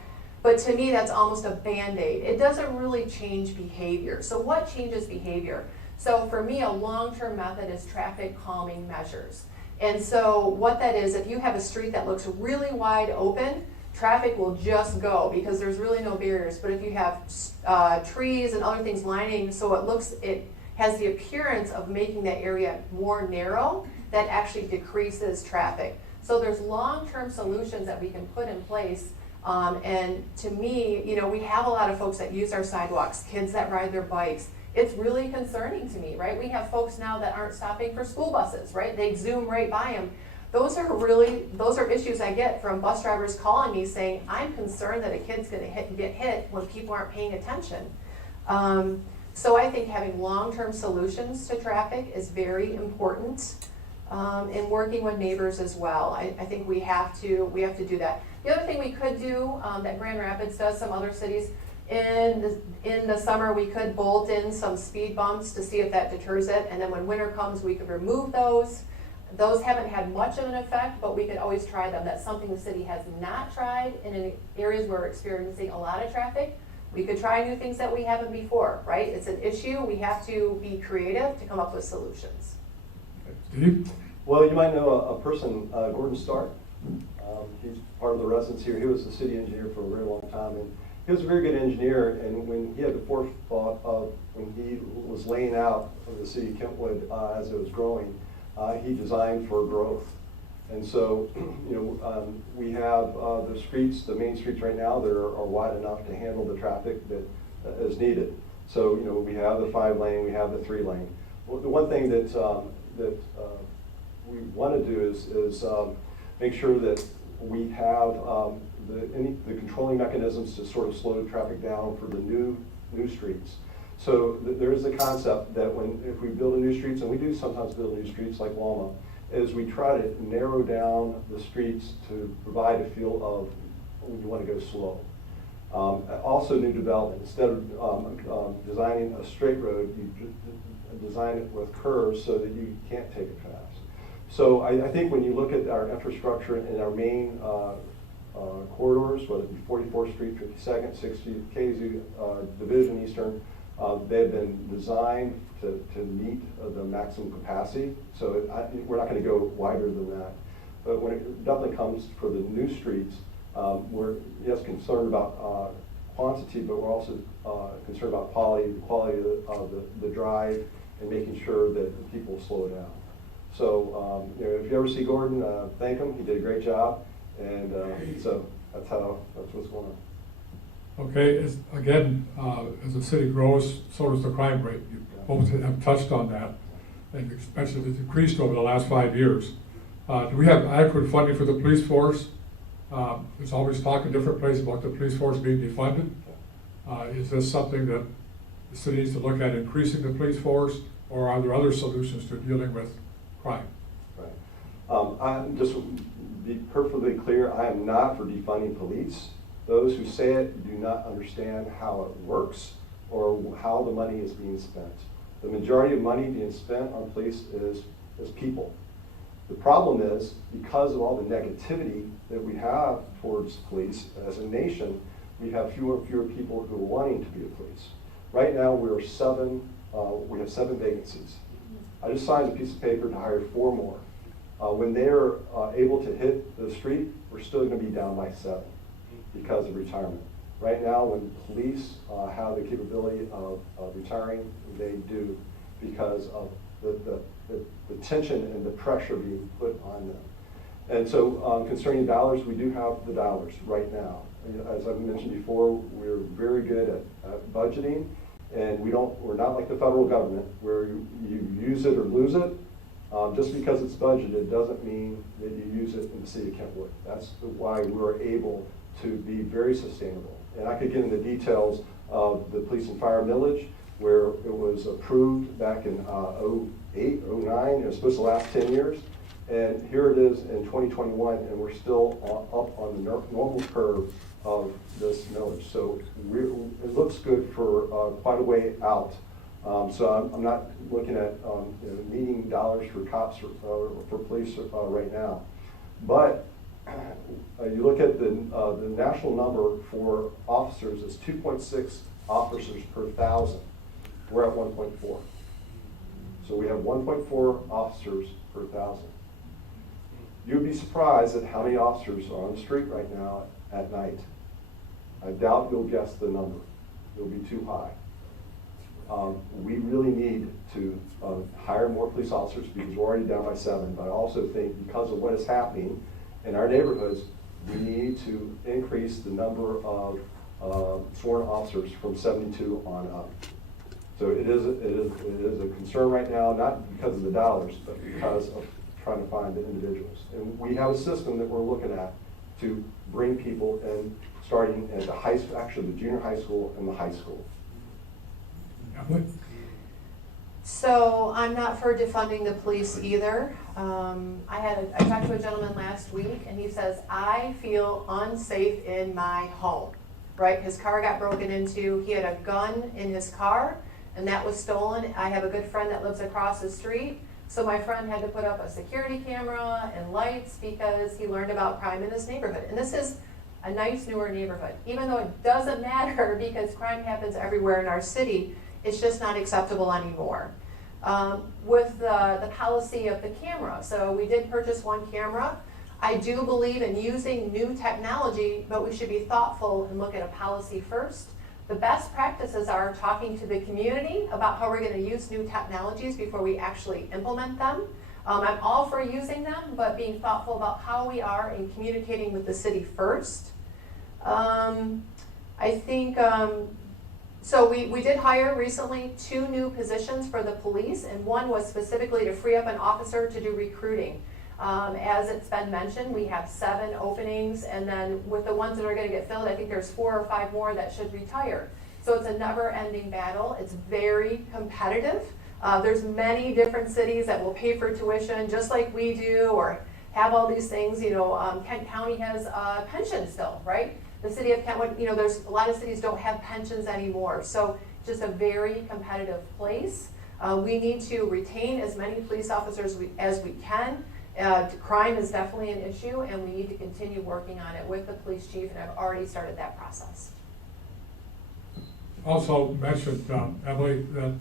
But to me, that's almost a Band-Aid. It doesn't really change behavior. So what changes behavior? So for me, a long-term method is traffic calming measures. And so what that is, if you have a street that looks really wide open, traffic will just go because there's really no barriers. But if you have trees and other things lining, so it has the appearance of making that area more narrow, that actually decreases traffic. So there's long-term solutions that we can put in place. And to me, you know, we have a lot of folks that use our sidewalks, kids that ride their bikes. It's really concerning to me, right? We have folks now that aren't stopping for school buses, right? They zoom right by them. Those are issues I get from bus drivers calling me saying, I'm concerned that a kid's gonna get hit when people aren't paying attention. So I think having long-term solutions to traffic is very important, and working with neighbors as well. I think we have to do that. The other thing we could do that Grand Rapids does, some other cities, in the summer we could bolt in some speed bumps to see if that deters it, and then when winter comes we could remove those. Those haven't had much of an effect, but we could always try them. That's something the city has not tried in areas where we're experiencing a lot of traffic. We could try new things that we haven't before, right? It's an issue. We have to be creative to come up with solutions. Steve? Well, you might know a person, Gordon Stark. He's part of the residents here. He was the city engineer for a very long time, and he was a very good engineer. And when he had the forethought of when he was laying out the city of Kentwood as it was growing, he designed for growth. And so, you know, we have the streets, the main streets right now that are wide enough to handle the traffic that is needed. So, you know, we have the 5-lane, we have the 3-lane. Well, the one thing that we want to do is make sure that we have the controlling mechanisms to sort of slow traffic down for the new streets. So there is a concept that if we build a new streets, and we do sometimes build new streets like Walma, is we try to narrow down the streets to provide a feel of when you want to go slow. Also new development, instead of designing a straight road, you design it with curves so that you can't take it fast. So I think when you look at our infrastructure in our main corridors, whether it be 44th Street, 52nd, 60th, KZU, Division Eastern, they've been designed to meet the maximum capacity. So we're not going to go wider than that. But when it definitely comes for the new streets, we're yes concerned about quantity, but we're also concerned about quality, the quality of the drive, and making sure that people slow down. So if you ever see Gordon, thank him. He did a great job, and so that's what's going on. Okay, again, as the city grows, so does the crime rate. You both have touched on that, and especially it's increased over the last 5 years. Do we have adequate funding for the police force? There's always talk in different places about the police force being defunded. Is this something that the city needs to look at, increasing the police force, or are there other solutions to dealing with crime? Right. I'm just be perfectly clear, I am not for defunding police. Those who say it do not understand how it works or how the money is being spent. The majority of money being spent on police is people. The problem is, because of all the negativity that we have towards police as a nation, we have fewer and fewer people who are wanting to be a police. Right now, we have 7 vacancies. I just signed a piece of paper to hire 4 more. When they're able to hit the street, we're still going to be down by 7 because of retirement. Right now, when police have the capability of retiring, they do because of the tension and the pressure being put on them. And so concerning dollars, we do have the dollars right now. As I've mentioned before, we're very good at budgeting, and we're not like the federal government where you use it or lose it. Just because it's budgeted doesn't mean that you use it in the city of Kentwood. That's why we're able to be very sustainable. And I could get into details of the police and fire millage, where it was approved back in 08, 09. It was supposed to last 10 years. And here it is in 2021, and we're still up on the normal curve of this millage. So it looks good for quite a way out. So I'm not looking at needing dollars for cops or for police right now. But you look at the national number for officers is 2.6 officers per 1,000. We're at 1.4. So we have 1.4 officers per 1,000. You'd be surprised at how many officers are on the street right now at night. I doubt you'll guess the number. It'll be too high. We really need to hire more police officers because we're already down by 7. But I also think because of what is happening in our neighborhoods, we need to increase the number of sworn officers from 72 on up. So it is a concern right now, not because of the dollars, but because of trying to find the individuals. And we have a system that we're looking at to bring people in, starting at the high school, actually the junior high school and the high school. So I'm not for defunding the police either. I talked to a gentleman last week, and he says, I feel unsafe in my home, right? His car got broken into. He had a gun in his car, and that was stolen. I have a good friend that lives across the street. So my friend had to put up a security camera and lights because he learned about crime in his neighborhood. And this is a nice, newer neighborhood. Even though it doesn't matter because crime happens everywhere in our city, it's just not acceptable anymore. With the policy of the camera, so we did purchase 1 camera. I do believe in using new technology, but we should be thoughtful and look at a policy first. The best practices are talking to the community about how we're going to use new technologies before we actually implement them. I'm all for using them, but being thoughtful about how we are in communicating with the city first. I think, so we did hire recently 2 new positions for the police, and one was specifically to free up an officer to do recruiting. As it's been mentioned, we have 7 openings, and then with the ones that are going to get filled, I think there's 4 or 5 more that should retire. So it's a never-ending battle. It's very competitive. There's many different cities that will pay for tuition just like we do, or have all these things. Kent County has pensions still, right? The city of Kentwood, there's a lot of cities don't have pensions anymore. So just a very competitive place. We need to retain as many police officers as we can. Crime is definitely an issue, and we need to continue working on it with the police chief, and I've already started that process. Also mentioned, Emily, that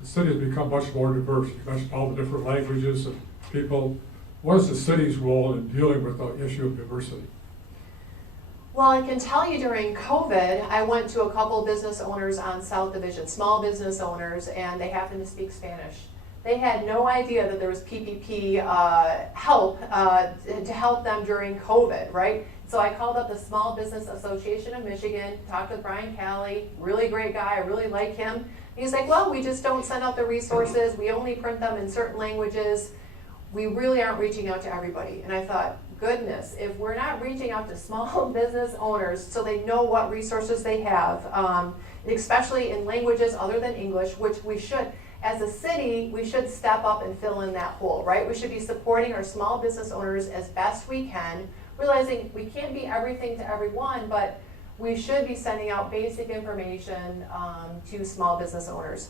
the city has become much more diverse. You mentioned all the different languages and people. What is the city's role in dealing with the issue of diversity? Well, I can tell you during COVID, I went to a couple business owners on South Division, small business owners, and they happened to speak Spanish. They had no idea that there was PPP help to help them during COVID, right? So I called up the Small Business Association of Michigan, talked with Brian Calley, really great guy, I really like him. He's like, well, we just don't send out the resources, we only print them in certain languages. We really aren't reaching out to everybody. And I thought, goodness, if we're not reaching out to small business owners so they know what resources they have, especially in languages other than English, which we should, as a city, we should step up and fill in that hole, right? We should be supporting our small business owners as best we can, realizing we can't be everything to everyone, but we should be sending out basic information to small business owners.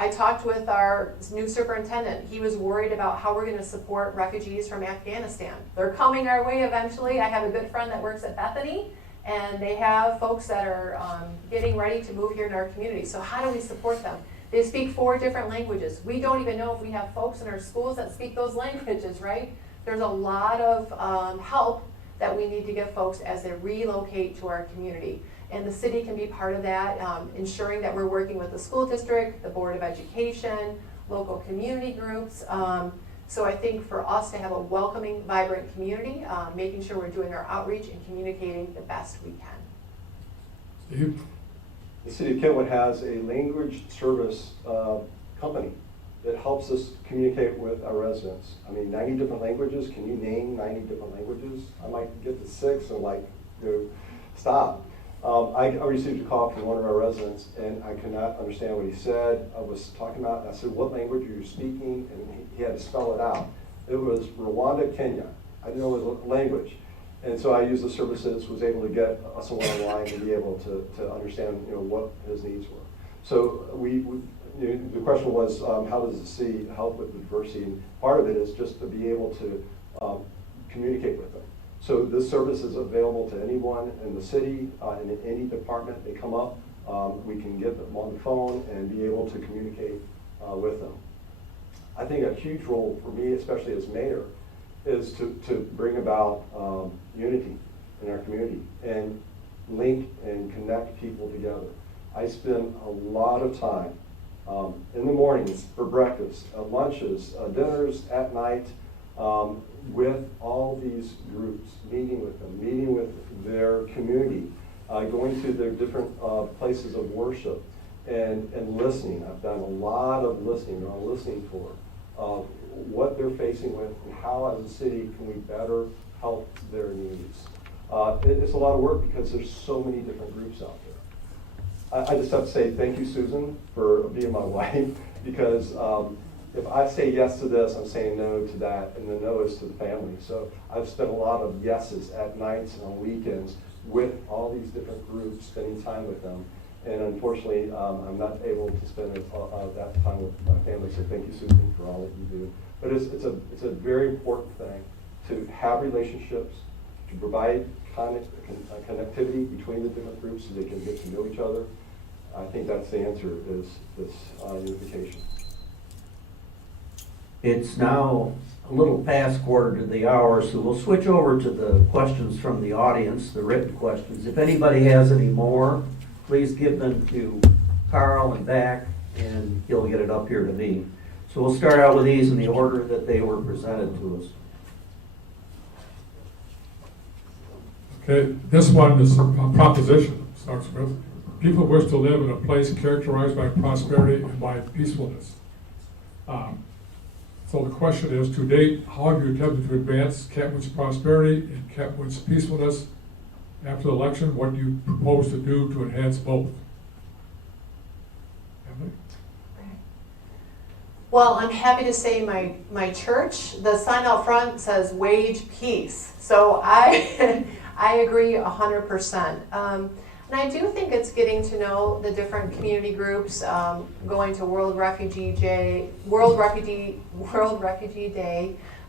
I talked with our new superintendent. He was worried about how we're going to support refugees from Afghanistan. They're coming our way eventually. I have a good friend that works at Bethany, and they have folks that are getting ready to move here in our community. So how do we support them? They speak 4 different languages. We don't even know if we have folks in our schools that speak those languages, right? There's a lot of help that we need to give folks as they relocate to our community. And the city can be part of that, ensuring that we're working with the school district, the Board of Education, local community groups. So I think for us to have a welcoming, vibrant community, making sure we're doing our outreach and communicating the best we can. Steve? The city of Kentwood has a language service company that helps us communicate with our residents. I mean, 90 different languages. Can you name 90 different languages? I might get to 6 and stop. I received a call from one of our residents, and I could not understand what he said. I was talking about, and I said, what language are you speaking? And he had to spell it out. It was Rwanda, Kenya. I didn't know it was a language. And so I used the services, was able to get someone online and be able to understand what his needs were. So the question was, how does the city help with the diversity? And part of it is just to be able to communicate with them. So this service is available to anyone in the city, in any department they come up. We can get them on the phone and be able to communicate with them. I think a huge role for me, especially as mayor, is to bring about unity in our community and link and connect people together. I spend a lot of time in the mornings for breakfast, lunches, dinners at night, with all these groups, meeting with them, meeting with their community, going to their different places of worship, and listening. I've done a lot of listening. They're on listening tour of what they're facing with and how as a city can we better help their needs. It's a lot of work because there's so many different groups out there. I just have to say thank you, Susan, for being my wife, because if I say yes to this, I'm saying no to that, and the no is to the family. So I've spent a lot of yeses at nights and on weekends with all these different groups, spending time with them. And unfortunately, I'm not able to spend that time with my family. So thank you, Susan, for all that you do. But it's a very important thing to have relationships, to provide connectivity between the different groups so they can get to know each other. I think that's the answer, is this unification. It's now a little past quarter to the hour, so we'll switch over to the questions from the audience, the written questions. If anybody has any more, please give them to Carl and back, and he'll get it up here to me. So we'll start out with these in the order that they were presented to us. Okay, this one is a proposition, starts with, people wish to live in a place characterized by prosperity and by peacefulness. So the question is, to date, how have you attempted to advance Kentwood's prosperity and Kentwood's peacefulness after the election, what do you propose to do to enhance both? Emily? Well, I'm happy to say my church, the sign out front says wage peace. So I agree 100%. And I do think it's getting to know the different community groups, going to World Refugee Day,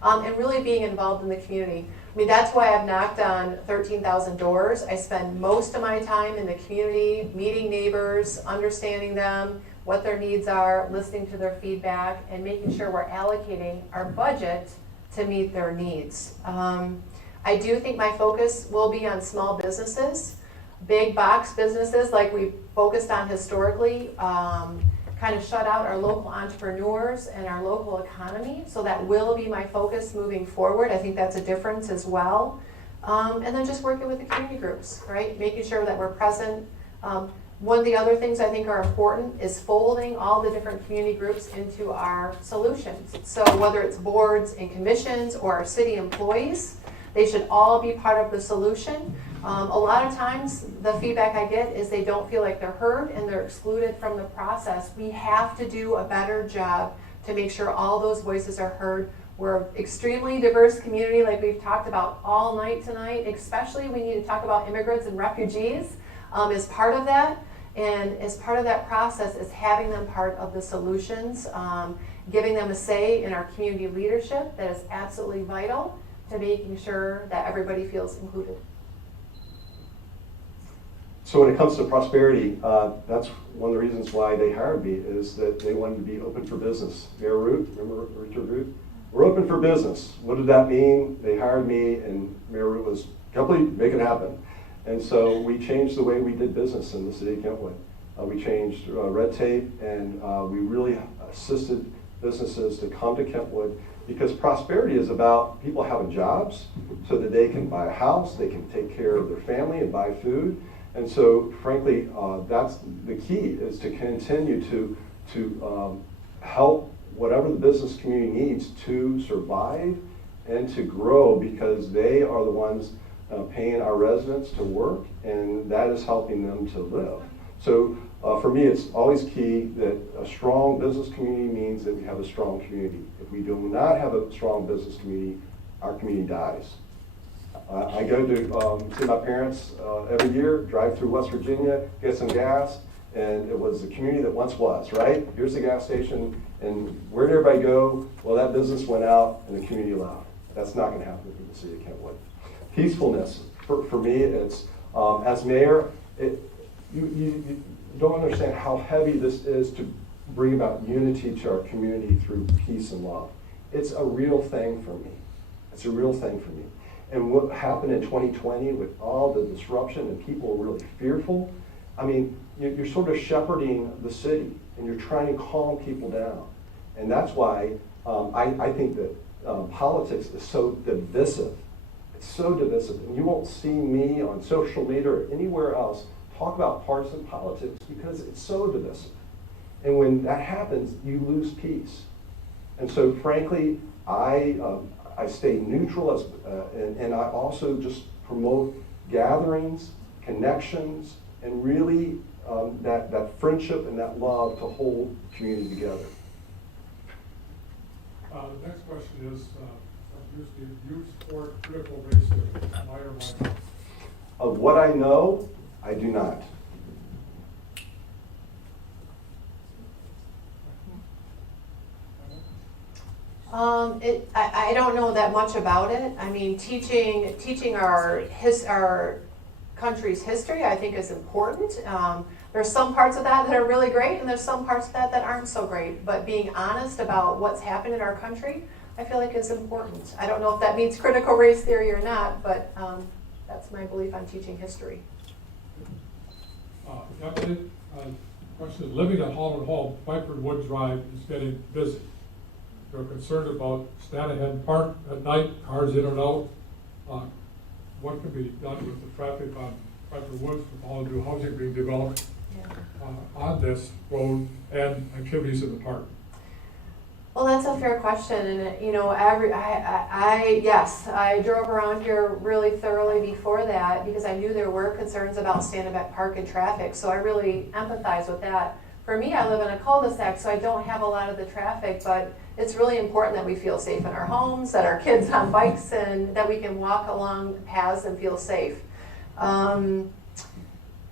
and really being involved in the community. I mean, that's why I've knocked on 13,000 doors. I spend most of my time in the community, meeting neighbors, understanding them, what their needs are, listening to their feedback, and making sure we're allocating our budget to meet their needs. I do think my focus will be on small businesses, big box businesses like we've focused on historically, kind of shut out our local entrepreneurs and our local economy. So that will be my focus moving forward. I think that's a difference as well. And then just working with the community groups, right? Making sure that we're present. One of the other things I think are important is folding all the different community groups into our solutions. So whether it's boards and commissions or our city employees, they should all be part of the solution. A lot of times the feedback I get is they don't feel like they're heard and they're excluded from the process. We have to do a better job to make sure all those voices are heard. We're an extremely diverse community like we've talked about all night tonight, especially we need to talk about immigrants and refugees as part of that. And as part of that process is having them part of the solutions, giving them a say in our community leadership that is absolutely vital to making sure that everybody feels included. So when it comes to prosperity, that's one of the reasons why they hired me, is that they wanted to be open for business. Mayor Root, remember Richard Root? We're open for business. What did that mean? They hired me and Mayor Root was, Kepley, make it happen. And so we changed the way we did business in the city of Kentwood. We changed red tape and we really assisted businesses to come to Kentwood, because prosperity is about people having jobs so that they can buy a house, they can take care of their family and buy food. And so, frankly, that's the key, is to continue to help whatever the business community needs to survive and to grow, because they are the ones paying our residents to work, and that is helping them to live. So for me, it's always key that a strong business community means that we have a strong community. If we do not have a strong business community, our community dies. I go to see my parents every year, drive through West Virginia, get some gas, and it was the community that once was, right? Here's the gas station, and where did everybody go? Well, that business went out and the community left. That's not going to happen in the city of Kentwood. Peacefulness, for me, it's, as mayor, you don't understand how heavy this is to bring about unity to our community through peace and love. It's a real thing for me. It's a real thing for me. And what happened in 2020 with all the disruption and people were really fearful, I mean, you're sort of shepherding the city and you're trying to calm people down. And that's why I think that politics is so divisive. It's so divisive. And you won't see me on social media or anywhere else talk about partisan politics because it's so divisive. And when that happens, you lose peace. And so frankly, I stay neutral, and I also just promote gatherings, connections, and really that friendship and that love to hold community together. The next question is, do you support critical race theory, why or why not? Of what I know, I do not. I don't know that much about it. I mean, teaching our country's history, I think, is important. There's some parts of that are really great, and there's some parts of that aren't so great. But being honest about what's happened in our country, I feel like is important. I don't know if that means critical race theory or not, but that's my belief on teaching history. Question is, living at Holland Hall, Breton Woods Drive is getting busy. They're concerned about Stanahan Park at night, cars in and out. What can be done with the traffic on Breton Woods with all the new housing being developed on this road and activities in the park? Well, that's a fair question, and yes, I drove around here really thoroughly before that because I knew there were concerns about Stand-Back Park and traffic, so I really empathize with that. For me, I live in a cul-de-sac, so I don't have a lot of the traffic, but it's really important that we feel safe in our homes, that our kids on bikes, and that we can walk along paths and feel safe.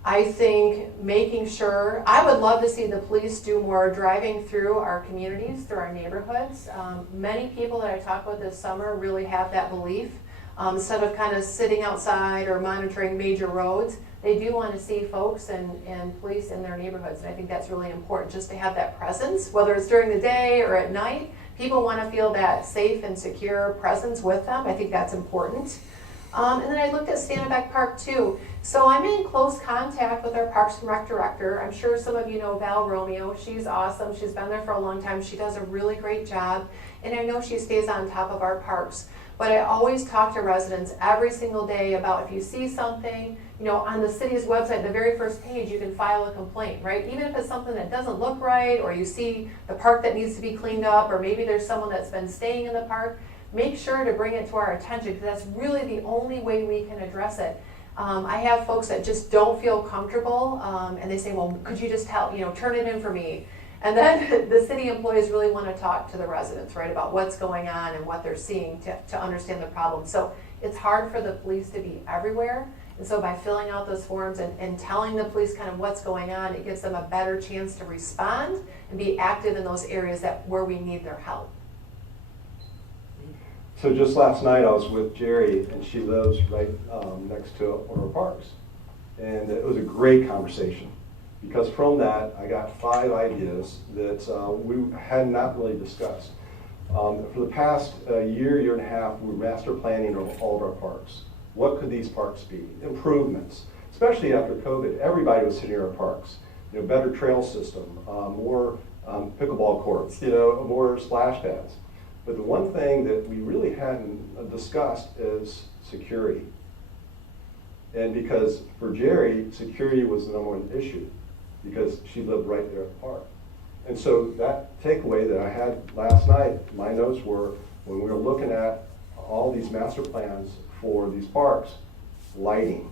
I think making sure, I would love to see the police do more driving through our communities, through our neighborhoods. Many people that I talked with this summer really have that belief. Instead of kind of sitting outside or monitoring major roads, they do want to see folks and police in their neighborhoods. And I think that's really important, just to have that presence, whether it's during the day or at night. People want to feel that safe and secure presence with them. I think that's important. And then I looked at Stand-Back Park too. So I'm in close contact with our Parks and Rec director. I'm sure some of you know Val Romeo. She's awesome. She's been there for a long time. She does a really great job. And I know she stays on top of our parks. But I always talk to residents every single day about if you see something, on the city's website, the very first page, you can file a complaint, right? Even if it's something that doesn't look right, or you see the park that needs to be cleaned up, or maybe there's someone that's been staying in the park, make sure to bring it to our attention, because that's really the only way we can address it. I have folks that just don't feel comfortable, and they say, well, could you just help, turn it in for me? And then the city employees really want to talk to the residents, right, about what's going on and what they're seeing to understand the problem. So it's hard for the police to be everywhere. And so by filling out those forms and telling the police kind of what's going on, it gives them a better chance to respond and be active in those areas where we need their help. So just last night I was with Jerry, and she lives right next to one of our parks. And it was a great conversation, because from that I got 5 ideas that we had not really discussed. For the past year and a half, we're master planning all of our parks. What could these parks be? Improvements, especially after COVID. Everybody was hitting our parks. Better trail system, more pickleball courts, more splash pads. But the one thing that we really hadn't discussed is security. And because for Jerry, security was the #1 issue, because she lived right there at the park. And so that takeaway that I had last night, my notes were, when we were looking at all these master plans for these parks, lighting,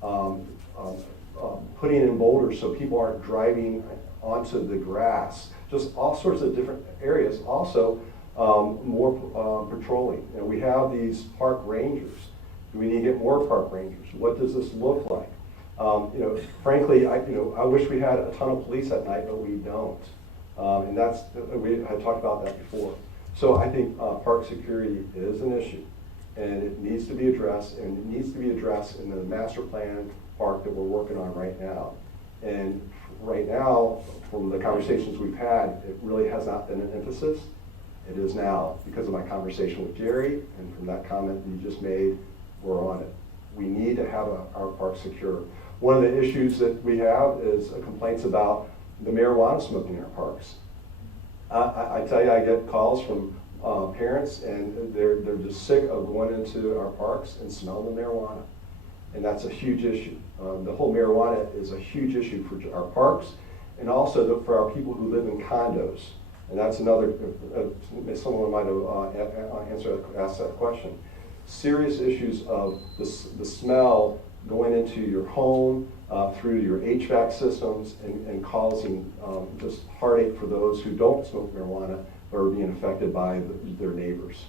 putting in boulders so people aren't driving onto the grass, just all sorts of different areas. Also, more patrolling. We have these park rangers. Do we need to get more park rangers? What does this look like? Frankly, I wish we had a ton of police at night, but we don't. And we had talked about that before. So I think park security is an issue, and it needs to be addressed, and it needs to be addressed in the master plan park that we're working on right now. And right now, from the conversations we've had, it really has not been an emphasis. It is now, because of my conversation with Jerry, and from that comment you just made, we're on it. We need to have our park secure. One of the issues that we have is complaints about the marijuana smoking in our parks. I tell you, I get calls from parents, and they're just sick of going into our parks and smelling the marijuana. And that's a huge issue. The whole marijuana is a huge issue for our parks, and also for our people who live in condos. And that's another, someone might have asked that question. Serious issues of the smell going into your home, through your HVAC systems, and causing just heartache for those who don't smoke marijuana but are being affected by their neighbors.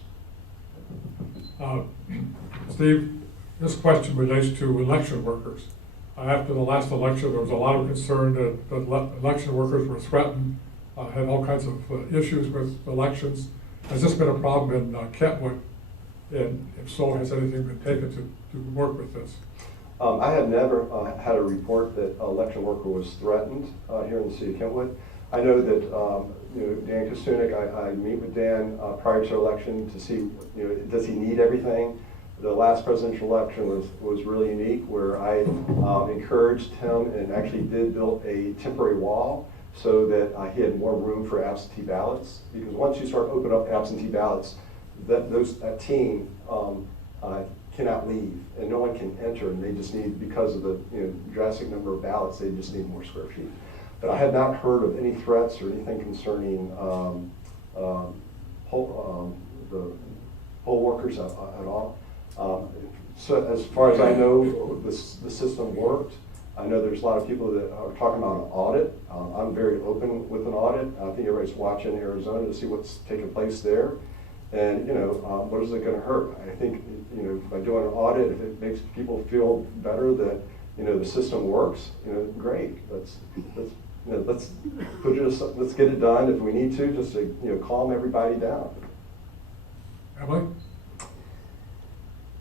Steve, this question relates to election workers. After the last election, there was a lot of concern that the election workers were threatened, had all kinds of issues with elections. Has this been a problem in Kentwood? And if so, has anything been taken to work with this? I have never had a report that an election worker was threatened here in the city of Kentwood. I know that Dan Kostunik, I meet with Dan prior to election to see, does he need everything? The last presidential election was really unique, where I encouraged him and actually did build a temporary wall so that he had more room for absentee ballots. Because once you start opening up absentee ballots, that team cannot leave, and no one can enter, and they just need, because of the drastic number of ballots, they just need more square feet. But I had not heard of any threats or anything concerning the poll workers at all. So as far as I know, the system worked. I know there's a lot of people that are talking about an audit. I'm very open with an audit. I think everybody's watching Arizona to see what's taking place there. And, what is it going to hurt? I think, by doing an audit, if it makes people feel better that, the system works, great. Let's get it done if we need to, just to, calm everybody down. Emily?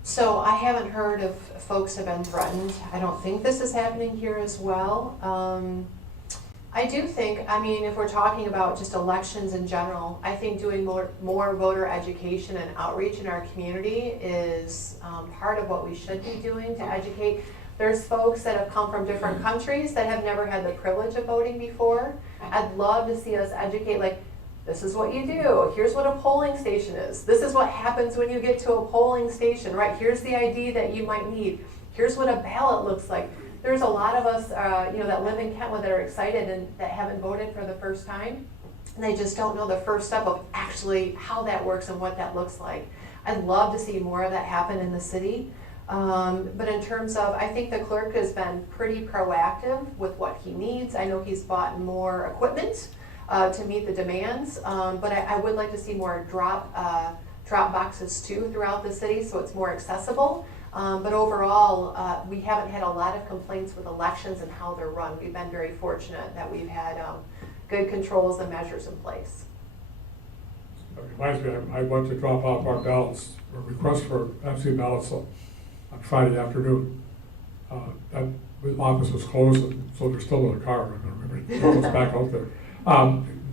So I haven't heard of folks have been threatened. I don't think this is happening here as well. I do think, if we're talking about just elections in general, I think doing more voter education and outreach in our community is part of what we should be doing to educate. There's folks that have come from different countries that have never had the privilege of voting before. I'd love to see us educate, this is what you do. Here's what a polling station is. This is what happens when you get to a polling station, right? Here's the ID that you might need. Here's what a ballot looks like. There's a lot of us, that live in Kentwood that are excited and that haven't voted for the first time. And they just don't know the first step of actually how that works and what that looks like. I'd love to see more of that happen in the city. But in terms of, I think the clerk has been pretty proactive with what he needs. I know he's bought more equipment to meet the demands, but I would like to see more drop boxes too throughout the city so it's more accessible. But overall, we haven't had a lot of complaints with elections and how they're run. We've been very fortunate that we've had good controls and measures in place. It reminds me, I went to drop off our ballots, or request for absentee ballots on Friday afternoon. That office was closed, so they're still in the car. I remember it's back out there.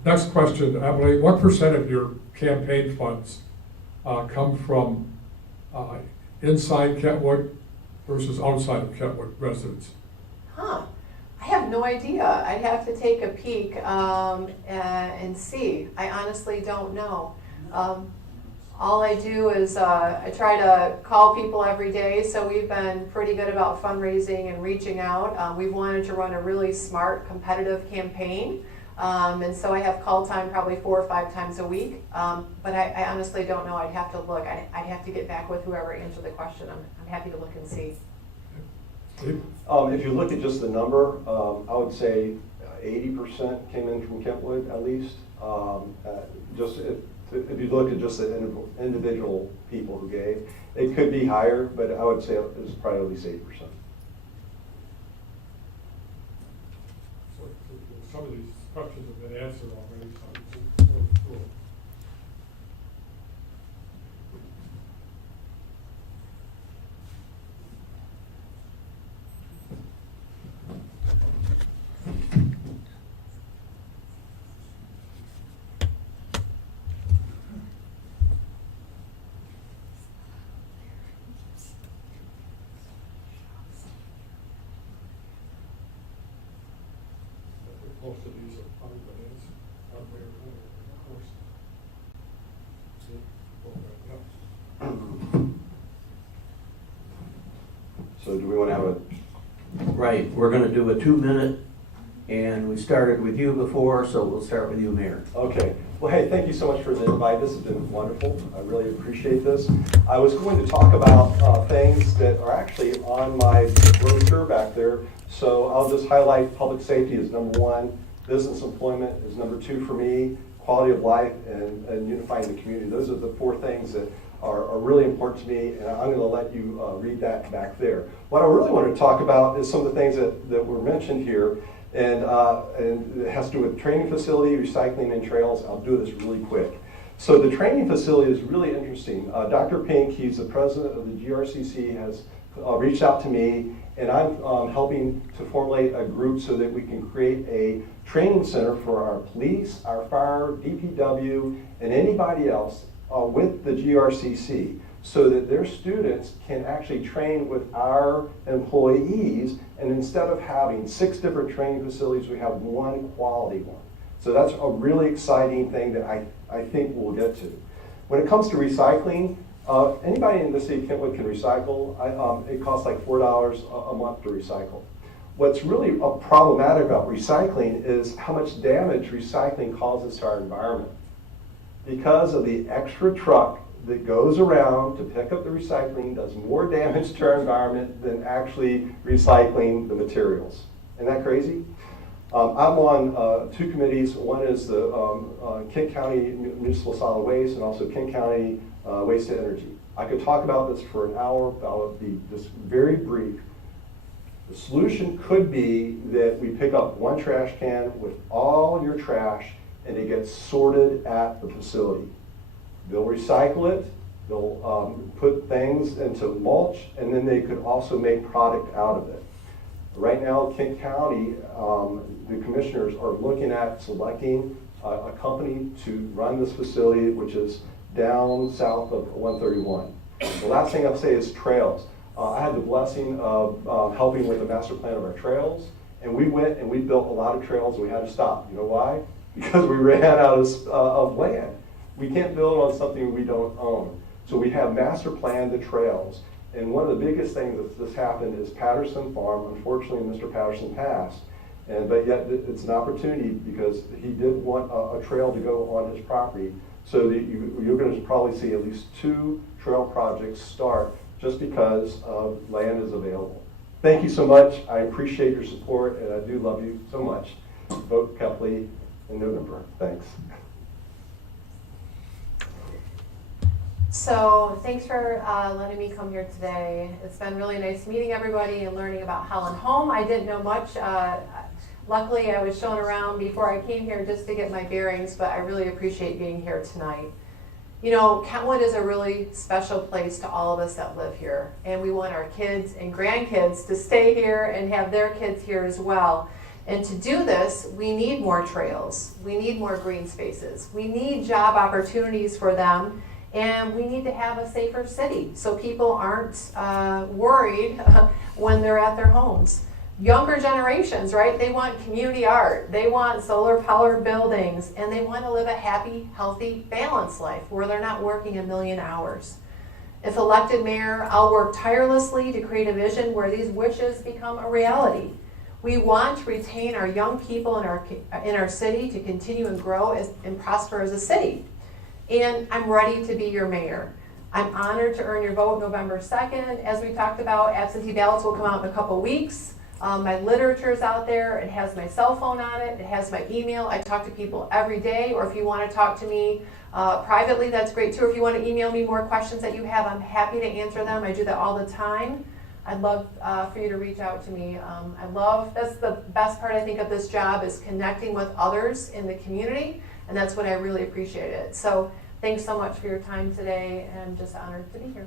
Next question, Emily, what percent of your campaign funds come from inside Kentwood versus outside of Kentwood residents? I have no idea. I'd have to take a peek and see. I honestly don't know. All I do is I try to call people every day, so we've been pretty good about fundraising and reaching out. We've wanted to run a really smart, competitive campaign, and so I have call time probably 4 or 5 times a week, but I honestly don't know. I'd have to look. I'd have to get back with whoever answered the question. I'm happy to look and see. If you look at just the number, I would say 80% came in from Kentwood at least. If you look at just the individual people who gave, it could be higher, but I would say it's probably at least 8%. So some of these questions have been answered already. So cool. Most of these are probably been answered one way or another, of course. So do we want to have a... Right, we're going to do a 2-minute, and we started with you before, so we'll start with you, Mayor. Okay. Well, hey, thank you so much for the invite. This has been wonderful. I really appreciate this. I was going to talk about things that are actually on my brochure back there. So I'll just highlight public safety as number 1, business employment is number 2 for me, quality of life, and unifying the community. Those are the 4 things that are really important to me, and I'm going to let you read that back there. What I really want to talk about is some of the things that were mentioned here, and it has to do with training facility, recycling, and trails. I'll do this really quick. So the training facility is really interesting. Dr. Pink, he's the president of the GRCC, has reached out to me, and I'm helping to formulate a group so that we can create a training center for our police, our fire, DPW, and anybody else with the GRCC, so that their students can actually train with our employees, and instead of having 6 different training facilities, we have 1 quality one. So that's a really exciting thing that I think we'll get to. When it comes to recycling, anybody in the city of Kentwood can recycle. It costs like $4 a month to recycle. What's really problematic about recycling is how much damage recycling causes to our environment. because of the extra truck that goes around to pick up the recycling, does more damage to our environment than actually recycling the materials. Isn't that crazy? I'm on 2 committees. One is the Kent County Municipal Solid Waste and also Kent County Waste to Energy. I could talk about this for an hour, but I'll be just very brief. The solution could be that we pick up one trash can with all your trash and it gets sorted at the facility. They'll recycle it, they'll put things into mulch, and then they could also make product out of it. Right now, Kent County, the commissioners are looking at selecting a company to run this facility, which is down south of 131. The last thing I'll say is trails. I had the blessing of helping with the master plan of our trails, and we went and we built a lot of trails and we had to stop. You know why? Because we ran out of land. We can't build on something we don't own. So we have master planned the trails. And one of the biggest things that's happened is Patterson Farm. Unfortunately, Mr. Patterson passed. But yet it's an opportunity because he did want a trail to go on his property. So that you're going to probably see at least 2 trail projects start just because land is available. Thank you so much. I appreciate your support, and I do love you so much. Vote Kepley in November. Thanks. So thanks for letting me come here today. It's been really nice meeting everybody and learning about Holland Home. I didn't know much. Luckily, I was shown around before I came here just to get my bearings, but I really appreciate being here tonight. You know, Kentwood is a really special place to all of us that live here, and we want our kids and grandkids to stay here and have their kids here as well. And to do this, we need more trails. We need more green spaces. We need job opportunities for them. And we need to have a safer city so people aren't worried when they're at their homes. Younger generations, right? They want community art. They want solar powered buildings. And they want to live a happy, healthy, balanced life where they're not working 1,000,000 hours. If elected mayor, I'll work tirelessly to create a vision where these wishes become a reality. We want to retain our young people in our city to continue and grow and prosper as a city. And I'm ready to be your mayor. I'm honored to earn your vote November 2nd. As we talked about, absentee ballots will come out in a couple weeks. My literature's out there. It has my cell phone on it. It has my email. I talk to people every day, or if you want to talk to me privately, that's great too. If you want to email me more questions that you have, I'm happy to answer them. I do that all the time. I'd love for you to reach out to me. That's the best part I think of this job is connecting with others in the community. And that's what I really appreciate it. So thanks so much for your time today, and I'm just honored to be here.